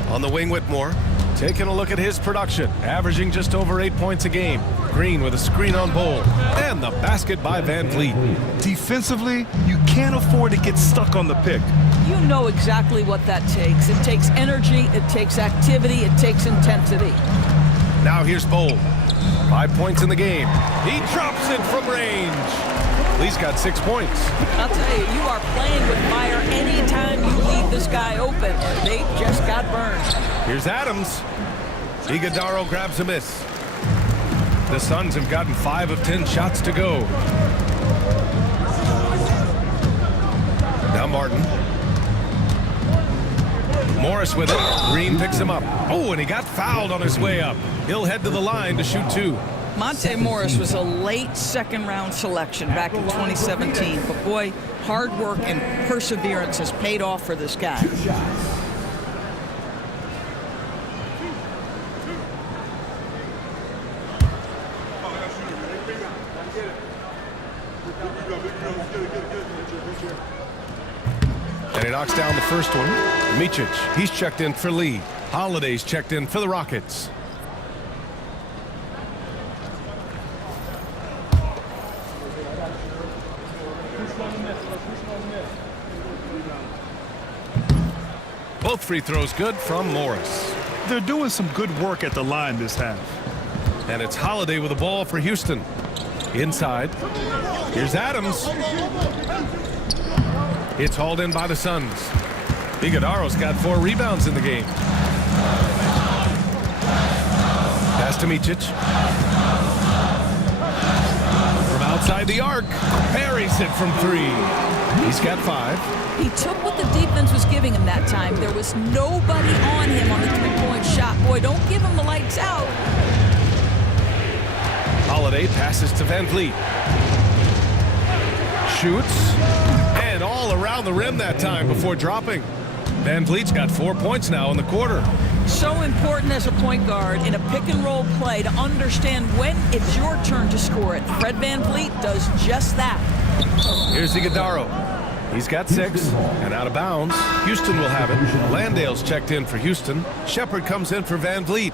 On the wing, Whitmore. Taking a look at his production. Averaging just over 8 points a game. Green with a screen on Bowl. And the basket by Van Vliet. Defensively, you can't afford to get stuck on the pick. You know exactly what that takes. It takes energy, it takes activity, it takes intensity. Now here's Bowl. 5 points in the game. He drops it from range. Lee's got 6 points. I'll tell you, you are playing with fire anytime you leave this guy open. They just got burned. Here's Adams. Iguodaro grabs a miss. The Suns have gotten 5 of 10 shots to go. Now Martin. Morris with it. Green picks him up. Oh, and he got fouled on his way up. He'll head to the line to shoot 2. Monte Morris was a late second-round selection back in 2017. But, boy, hard work and perseverance has paid off for this guy. And he knocks down the first one. Micic, he's checked in for Lee. Holiday's checked in for the Rockets. Both free throws good from Morris. They're doing some good work at the line this half. And it's Holiday with the ball for Houston. Inside. Here's Adams. It's hauled in by the Suns. Iguodaro's got 4 rebounds in the game. Pass to Micic. From outside the arc. Buries it from 3. He's got 5. He took what the defense was giving him that time. There was nobody on him on the three-point shot. Boy, don't give him the lights out. Holiday passes to Van Vliet. Shoots. And all around the rim that time before dropping. Van Vliet's got 4 points now in the quarter. So important as a point guard in a pick-and-roll play to understand when it's your turn to score it. Fred Van Vliet does just that. Here's Iguodaro. He's got 6 and out of bounds. Houston will have it. Landale's checked in for Houston. Shepard comes in for Van Vliet.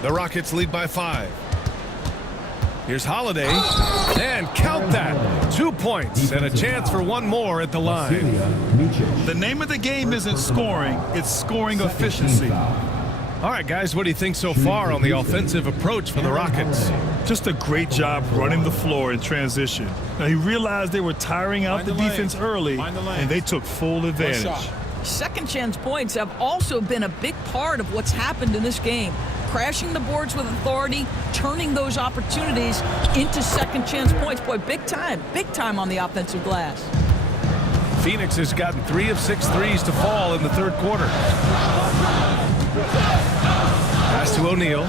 The Rockets lead by 5. Here's Holiday. And count that. 2 points and a chance for one more at the line. The name of the game isn't scoring, it's scoring efficiency. All right, guys, what do you think so far on the offensive approach for the Rockets? Just a great job running the floor in transition. Now, he realized they were tiring out the defense early, and they took full advantage. Second chance points have also been a big part of what's happened in this game. Crashing the boards with authority, turning those opportunities into second chance points. Boy, big time on the offensive glass. Phoenix has gotten 3 of 6 threes to fall in the third quarter. Pass to O'Neal.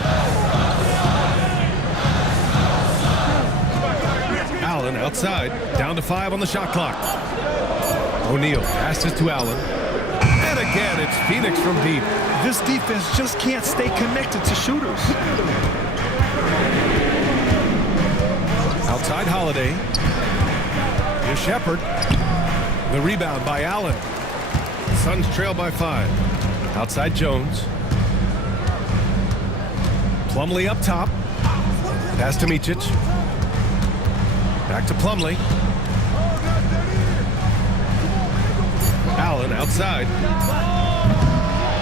Allen outside, down to 5 on the shot clock. O'Neal passes to Allen. And again, it's Phoenix from deep. This defense just can't stay connected to shooters. Outside Holiday. Here's Shepard. The rebound by Allen. Suns trail by 5. Outside Jones. Plumlee up top. Pass to Micic. Back to Plumlee. Allen outside.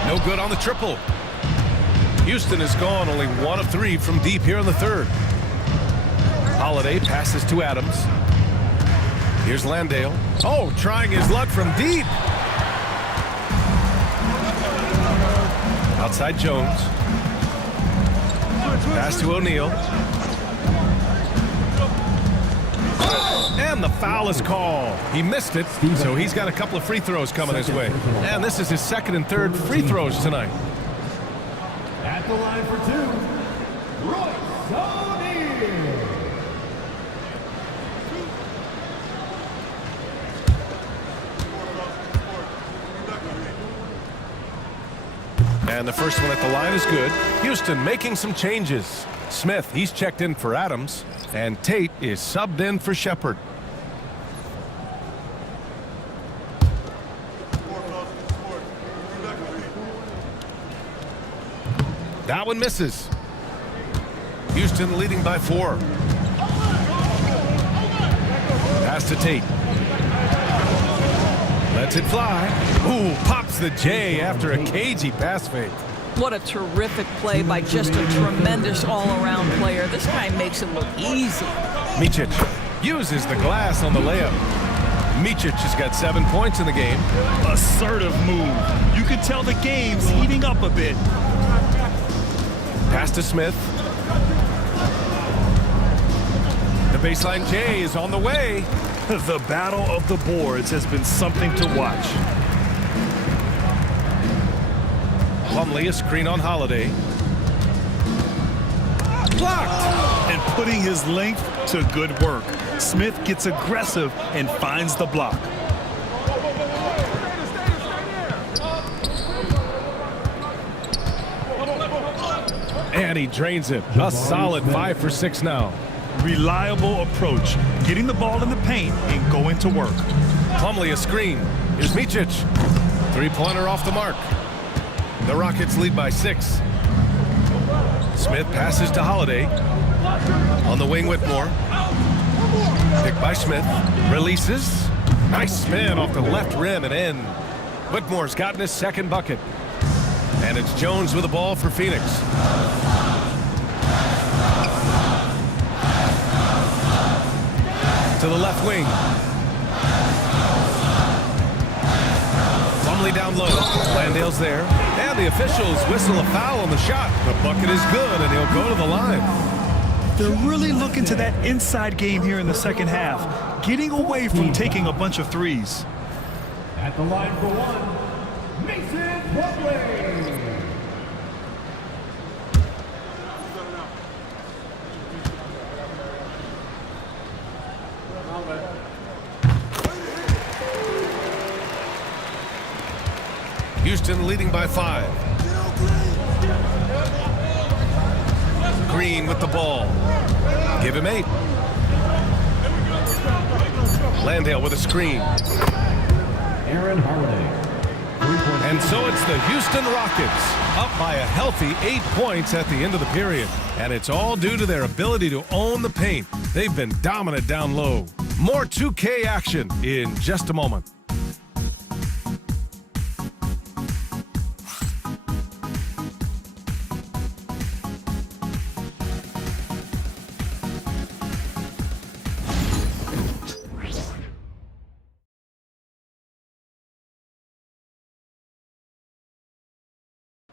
No good on the triple. Houston has gone only 1 of 3 from deep here in the third. Holiday passes to Adams. Here's Landale. Oh, trying his luck from deep. Outside Jones. Pass to O'Neal. And the foul is called. He missed it, so he's got a couple of free throws coming his way. And this is his second and third free throws tonight. At the line for two, Royce O'Neal. And the first one at the line is good. Houston making some changes. Smith, he's checked in for Adams. And Tate is subbed in for Shepard. That one misses. Houston leading by 4. Pass to Tate. Lets it fly. Ooh, pops the J after a cagey pass fake. What a terrific play by just a tremendous all-around player. This guy makes it look easy. Micic uses the glass on the layup. Micic has got 7 points in the game. Assertive move. You can tell the game's heating up a bit. Pass to Smith. The baseline J is on the way. The battle of the boards has been something to watch. Plumlee, a screen on Holiday. Blocked! And putting his length to good work. Smith gets aggressive and finds the block. And he drains it. A solid 5 for 6 now. Reliable approach. Getting the ball in the paint and going to work. Plumlee, a screen. Here's Micic. Three-pointer off the mark. The Rockets lead by 6. Smith passes to Holiday. On the wing, Whitmore. Picked by Smith. Releases. Nice spin off the left rim and in. Whitmore's gotten his second bucket. And it's Jones with the ball for Phoenix. To the left wing. Plumlee down low. Landale's there. And the officials whistle a foul on the shot. The bucket is good, and he'll go to the line. They're really looking to that inside game here in the second half, getting away from taking a bunch of threes. At the line for one, Mason Plumlee. Houston leading by 5. Green with the ball. Give him 8. Landale with a screen. Aaron Holiday. And so it's the Houston Rockets up by a healthy 8 points at the end of the period. And it's all due to their ability to own the paint. They've been dominant down low. More 2K action in just a moment.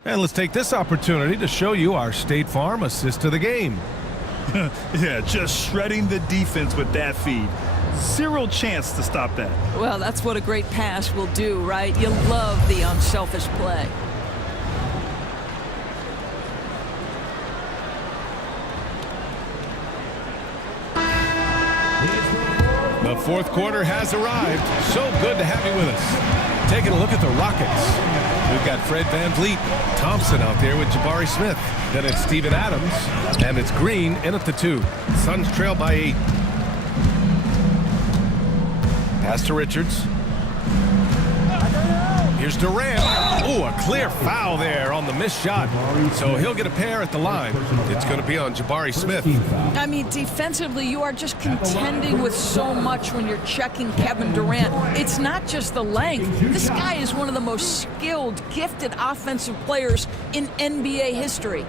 And let's take this opportunity to show you our State Farm assist to the game. Yeah, just shredding the defense with that feed. Zero chance to stop that. Well, that's what a great pass will do, right? You love the unselfish play. The fourth quarter has arrived. So good to have you with us. Taking a look at the Rockets. We've got Fred VanVleet, Thompson out there with Jabari Smith. Then it's Steven Adams, and it's Green in at the 2. Suns trail by 8. Pass to Richards. Here's Durant. Oh, a clear foul there on the missed shot. So he'll get a pair at the line. It's going to be on Jabari Smith. I mean, defensively, you are just contending with so much when you're checking Kevin Durant. It's not just the length. This guy is one of the most skilled, gifted offensive players in NBA history.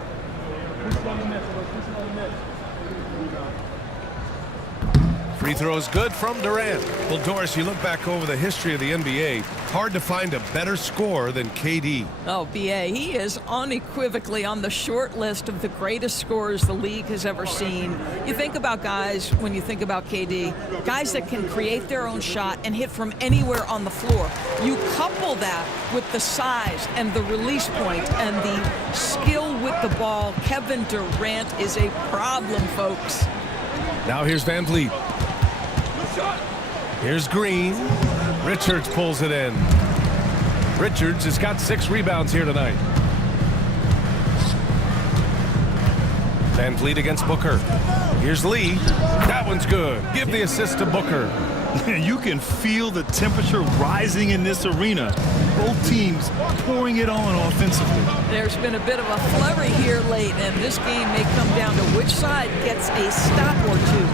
Free throw is good from Durant. Well, Doris, you look back over the history of the NBA, hard to find a better scorer than KD. Oh, BA, he is unequivocally on the short list of the greatest scorers the league has ever seen. You think about guys, when you think about KD, guys that can create their own shot and hit from anywhere on the floor. You couple that with the size and the release point and the skill with the ball. Kevin Durant is a problem, folks. Now here's Van Vliet. Here's Green. Richards pulls it in. Richards has got 6 rebounds here tonight. Van Vliet against Booker. Here's Lee. That one's good. Give the assist to Booker. You can feel the temperature rising in this arena. Both teams pouring it on offensively. There's been a bit of a flurry here late, and this game may come down to which side gets a stop or two.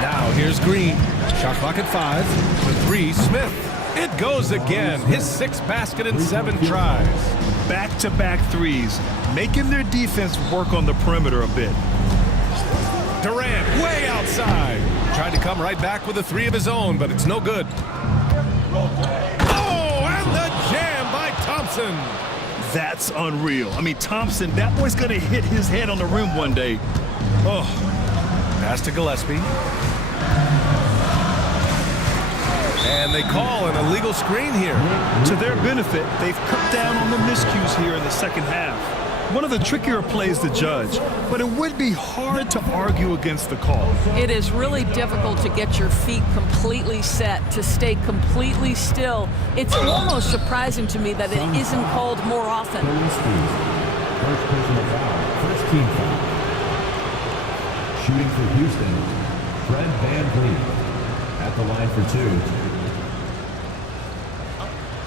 Now here's Green. Shot clock at 5. The 3, Smith. It goes again. His 6th basket in 7 tries. Back-to-back threes, making their defense work on the perimeter a bit. Durant way outside. Tried to come right back with a 3 of his own, but it's no good. Oh, and the jam by Thompson. That's unreal. I mean, Thompson, that boy's going to hit his head on the rim one day. Oh. Pass to Gillespie. And they call an illegal screen here. To their benefit, they've cut down on the miscues here in the second half. One of the trickier plays to judge, but it would be hard to argue against the call. It is really difficult to get your feet completely set, to stay completely still. It's almost surprising to me that it isn't called more often. First personal foul, first team foul. Shooting for Houston, Fred Van Vliet at the line for 2.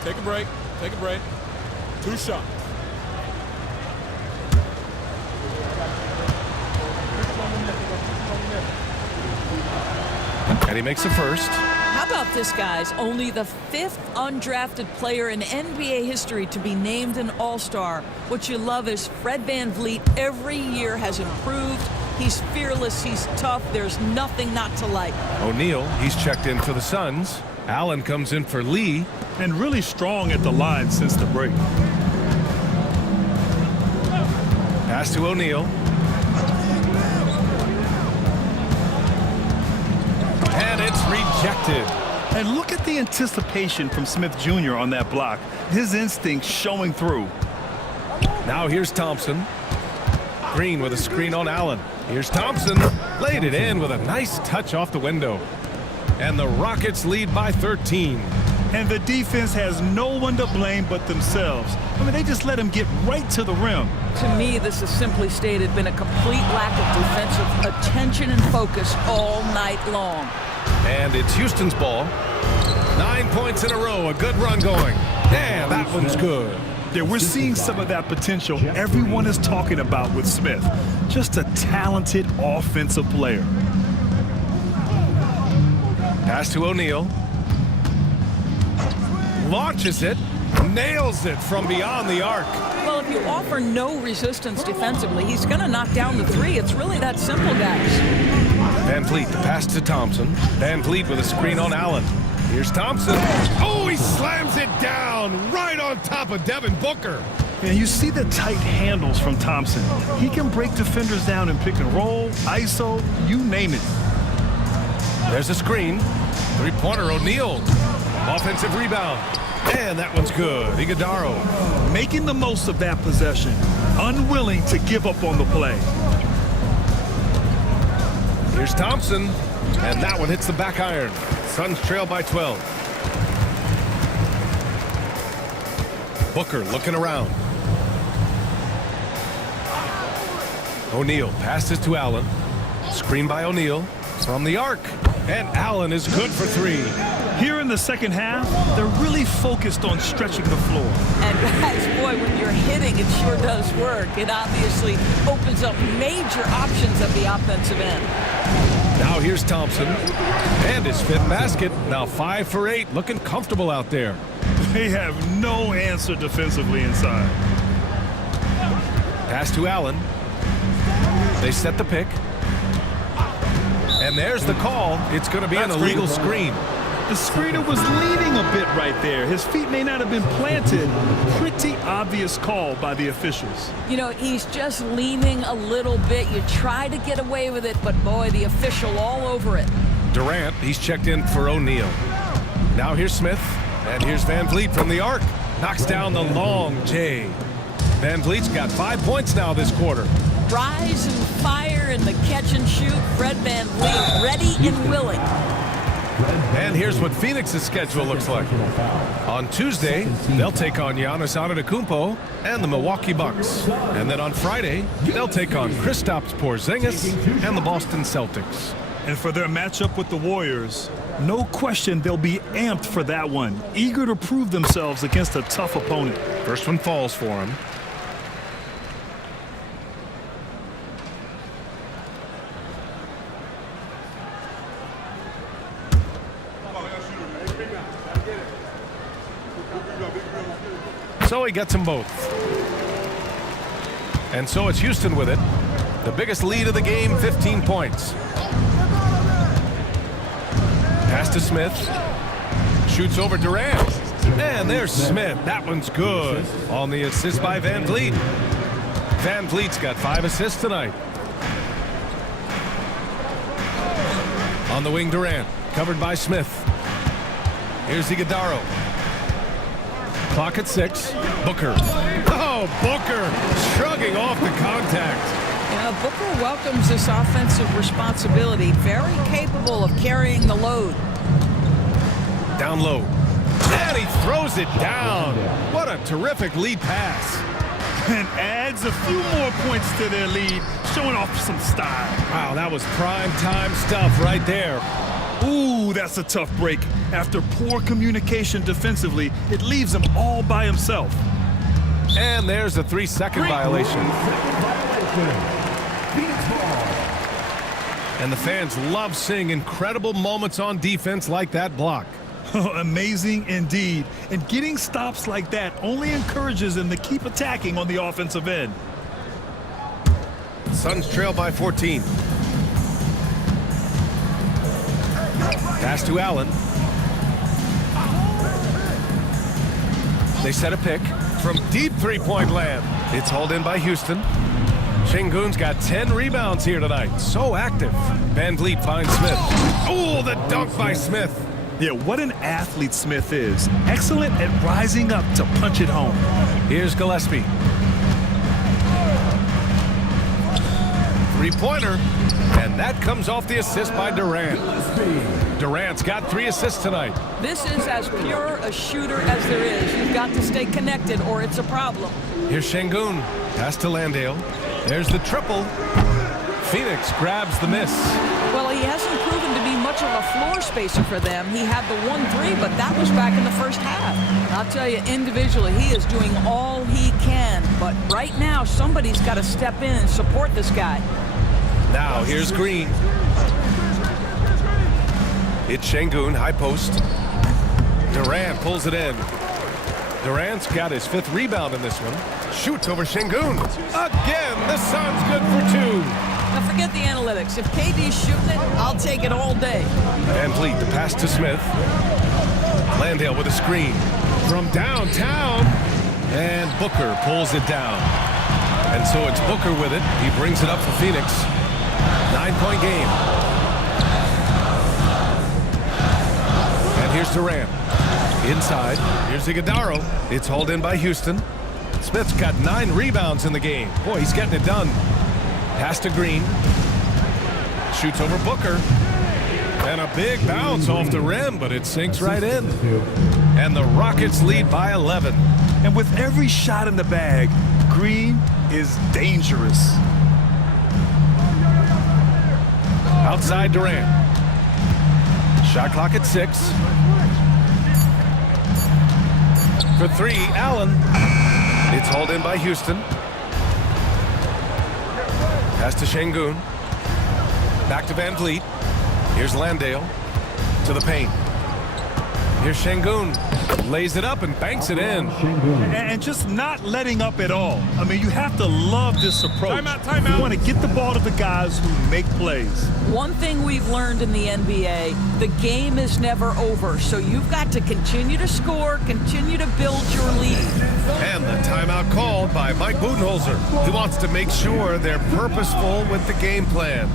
Take a break. Take a break. 2 shots. And he makes the first. How about this, guys? Only the 5th undrafted player in NBA history to be named an All-Star. What you love is Fred Van Vliet every year has improved. He's fearless. He's tough. There's nothing not to like. O'Neal, he's checked in for the Suns. Allen comes in for Lee. And really strong at the line since the break. Pass to O'Neal. And it's rejected. And look at the anticipation from Smith Jr. on that block. His instinct showing through. Now here's Thompson. Green with a screen on Allen. Here's Thompson. Laid it in with a nice touch off the window. And the Rockets lead by 13. And the defense has no one to blame but themselves. I mean, they just let him get right to the rim. To me, this has simply stated been a complete lack of defensive attention and focus all night long. And it's Houston's ball. 9 points in a row. A good run going. And that one's good. Yeah, we're seeing some of that potential everyone is talking about with Smith. Just a talented offensive player. Pass to O'Neal. Launches it. Nails it from beyond the arc. Well, if you offer no resistance defensively, he's going to knock down the 3. It's really that simple, guys. Van Vliet, the pass to Thompson. Van Vliet with a screen on Allen. Here's Thompson. Oh, he slams it down right on top of Devin Booker. And you see the tight handles from Thompson. He can break defenders down in pick and roll, ISO, you name it. There's a screen. 3-pointer O'Neal. Offensive rebound. And that one's good. Iguodaro. Making the most of that possession. Unwilling to give up on the play. Here's Thompson. And that one hits the back iron. Suns trail by 12. Booker looking around. O'Neal passes to Allen. Screen by O'Neal from the arc. And Allen is good for 3. Here in the second half, they're really focused on stretching the floor. And guys, boy, when you're hitting, it sure does work. It obviously opens up major options at the offensive end. Now here's Thompson. And his 5th basket. Now 5 for 8. Looking comfortable out there. They have no answer defensively inside. Pass to Allen. They set the pick. And there's the call. It's going to be an illegal screen. The screener was leaning a bit right there. His feet may not have been planted. Pretty obvious call by the officials. You know, he's just leaning a little bit. You try to get away with it, but boy, the official all over it. Durant, he's checked in for O'Neal. Now here's Smith, and here's Van Vliet from the arc. Knocks down the long J. Van Vliet's got 5 points now this quarter. Rise and fire in the catch and shoot. Fred Van Vliet ready and willing. And here's what Phoenix's schedule looks like. On Tuesday, they'll take on Giannis Antetokounmpo and the Milwaukee Bucks. And then on Friday, they'll take on Kristaps Porzingis and the Boston Celtics. And for their matchup with the Warriors, no question they'll be amped for that one. Eager to prove themselves against a tough opponent. First one falls for him. So he gets them both. And so it's Houston with it. The biggest lead of the game, 15 points. Pass to Smith. Shoots over Durant. And there's Smith. That one's good. On the assist by Van Vliet. Van Vliet's got 5 assists tonight. On the wing, Durant. Covered by Smith. Here's Iguodala. Clock at 6. Booker. Oh, Booker shrugging off the contact. Booker welcomes this offensive responsibility. Very capable of carrying the load. Down low. And he throws it down. What a terrific lead pass. And adds a few more points to their lead, showing off some style. Wow, that was prime time stuff right there. Ooh, that's a tough break. After poor communication defensively, it leaves him all by himself. And there's a 3-second violation. And the fans love seeing incredible moments on defense like that block. Amazing indeed. And getting stops like that only encourages them to keep attacking on the offensive end. Suns trail by 14. Pass to Allen. They set a pick from deep three-point land. It's hauled in by Houston. Şengün's got 10 rebounds here tonight. So active. Van Vliet finds Smith. Oh, the dunk by Smith. Yeah, what an athlete Smith is. Excellent at rising up to punch it home. Here's Gillespie. Three-pointer. And that comes off the assist by Durant. Durant's got 3 assists tonight. This is as pure a shooter as there is. You've got to stay connected or it's a problem. Here's Şengün. Pass to Landale. There's the triple. Phoenix grabs the miss. Well, he hasn't proven to be much of a floor spacer for them. He had the 1-3, but that was back in the first half. I'll tell you, individually, he is doing all he can. But right now, somebody's got to step in and support this guy. Now, here's Green. It's Şengün, high post. Durant pulls it in. Durant's got his 5th rebound in this one. Shoots over Şengün. Again, the Suns good for 2. Now forget the analytics. If KD's shooting it, I'll take it all day. Van Vliet, the pass to Smith. Landale with a screen from downtown. And Booker pulls it down. And so it's Booker with it. He brings it up for Phoenix. 9-point game. And here's Durant. Inside. Here's Iguodala. It's hauled in by Houston. Smith's got 9 rebounds in the game. Boy, he's getting it done. Pass to Green. Shoots over Booker. And a big bounce off the rim, but it sinks right in. And the Rockets lead by 11. And with every shot in the bag, Green is dangerous. Outside Durant. Shot clock at 6. For 3, Allen. It's hauled in by Houston. Pass to Şengün. Back to Van Vliet. Here's Landale to the paint. Here's Şengün. Lays it up and banks it in. And just not letting up at all. I mean, you have to love this approach. Timeout. You want to get the ball to the guys who make plays. One thing we've learned in the NBA, the game is never over. So you've got to continue to score, continue to build your lead. And the timeout called by Mike Budenholzer. He wants to make sure they're purposeful with the game plan.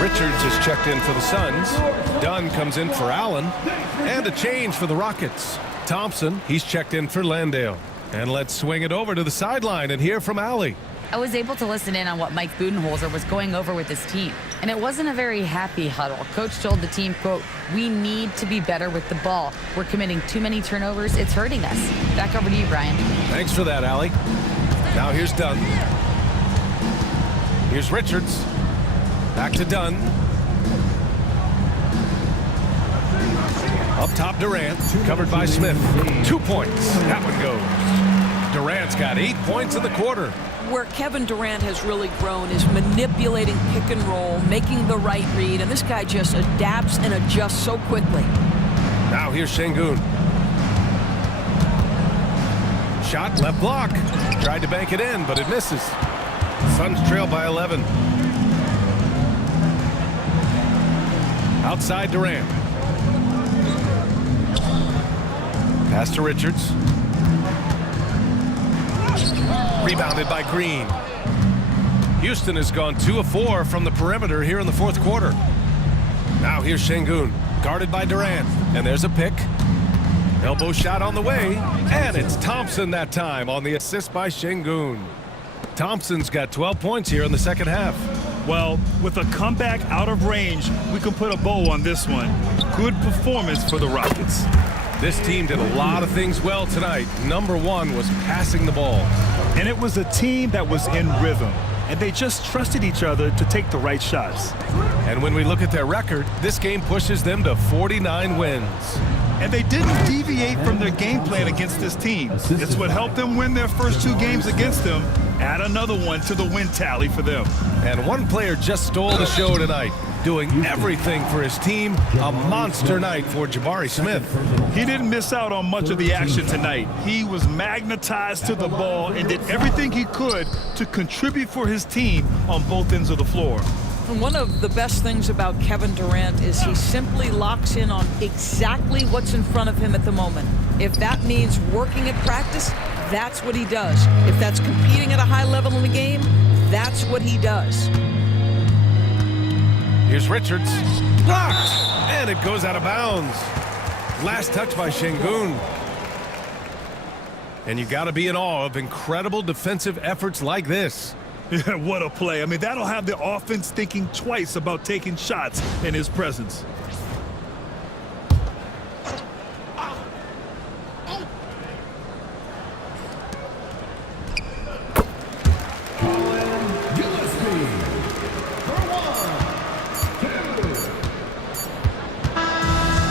Richards is checked in for the Suns. Dunn comes in for Allen. And a change for the Rockets. Thompson, he's checked in for Landale. And let's swing it over to the sideline and hear from Allie. I was able to listen in on what Mike Budenholzer was going over with his team, and it wasn't a very happy huddle. Coach told the team, quote, "We need to be better with the ball. We're committing too many turnovers. It's hurting us." Back over to you, Brian. Thanks for that, Allie. Now here's Dunn. Here's Richards. Back to Dunn. Up top, Durant. Covered by Smith. 2 points. That one goes. Durant's got 8 points in the quarter. Where Kevin Durant has really grown is manipulating pick and roll, making the right read, and this guy just adapts and adjusts so quickly. Now here's Şengün. Shot, left block. Tried to bank it in, but it misses. Suns trail by 11. Outside Durant. Pass to Richards. Rebounded by Green. Houston has gone 2 of 4 from the perimeter here in the fourth quarter. Now here's Şengün, guarded by Durant. And there's a pick. Elbow shot on the way. And it's Thompson that time on the assist by Şengün. Thompson's got 12 points here in the second half. Well, with a comeback out of range, we can put a bow on this one. Good performance for the Rockets. This team did a lot of things well tonight. Number one was passing the ball. And it was a team that was in rhythm, and they just trusted each other to take the right shots. And when we look at their record, this game pushes them to 49 wins. And they didn't deviate from their game plan against this team. It's what helped them win their first 2 games against them. Add another one to the win tally for them. And one player just stole the show tonight, doing everything for his team. A monster night for Jabari Smith. He didn't miss out on much of the action tonight. He was magnetized to the ball and did everything he could to contribute for his team on both ends of the floor. And one of the best things about Kevin Durant is he simply locks in on exactly what's in front of him at the moment. If that means working at practice, that's what he does. If that's competing at a high level in the game, that's what he does. Here's Richards. Blocked! And it goes out of bounds. Last touch by Şengün. And you got to be in awe of incredible defensive efforts like this. Yeah, what a play. I mean, that'll have the offense thinking twice about taking shots in his presence.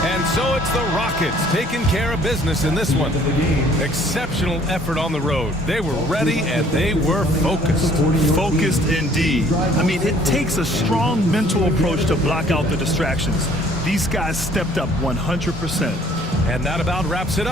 And so it's the Rockets taking care of business in this one. Exceptional effort on the road. They were ready and they were focused. Focused indeed. I mean, it takes a strong mental approach to block out the distractions. These guys stepped up 100%. And that about wraps it up.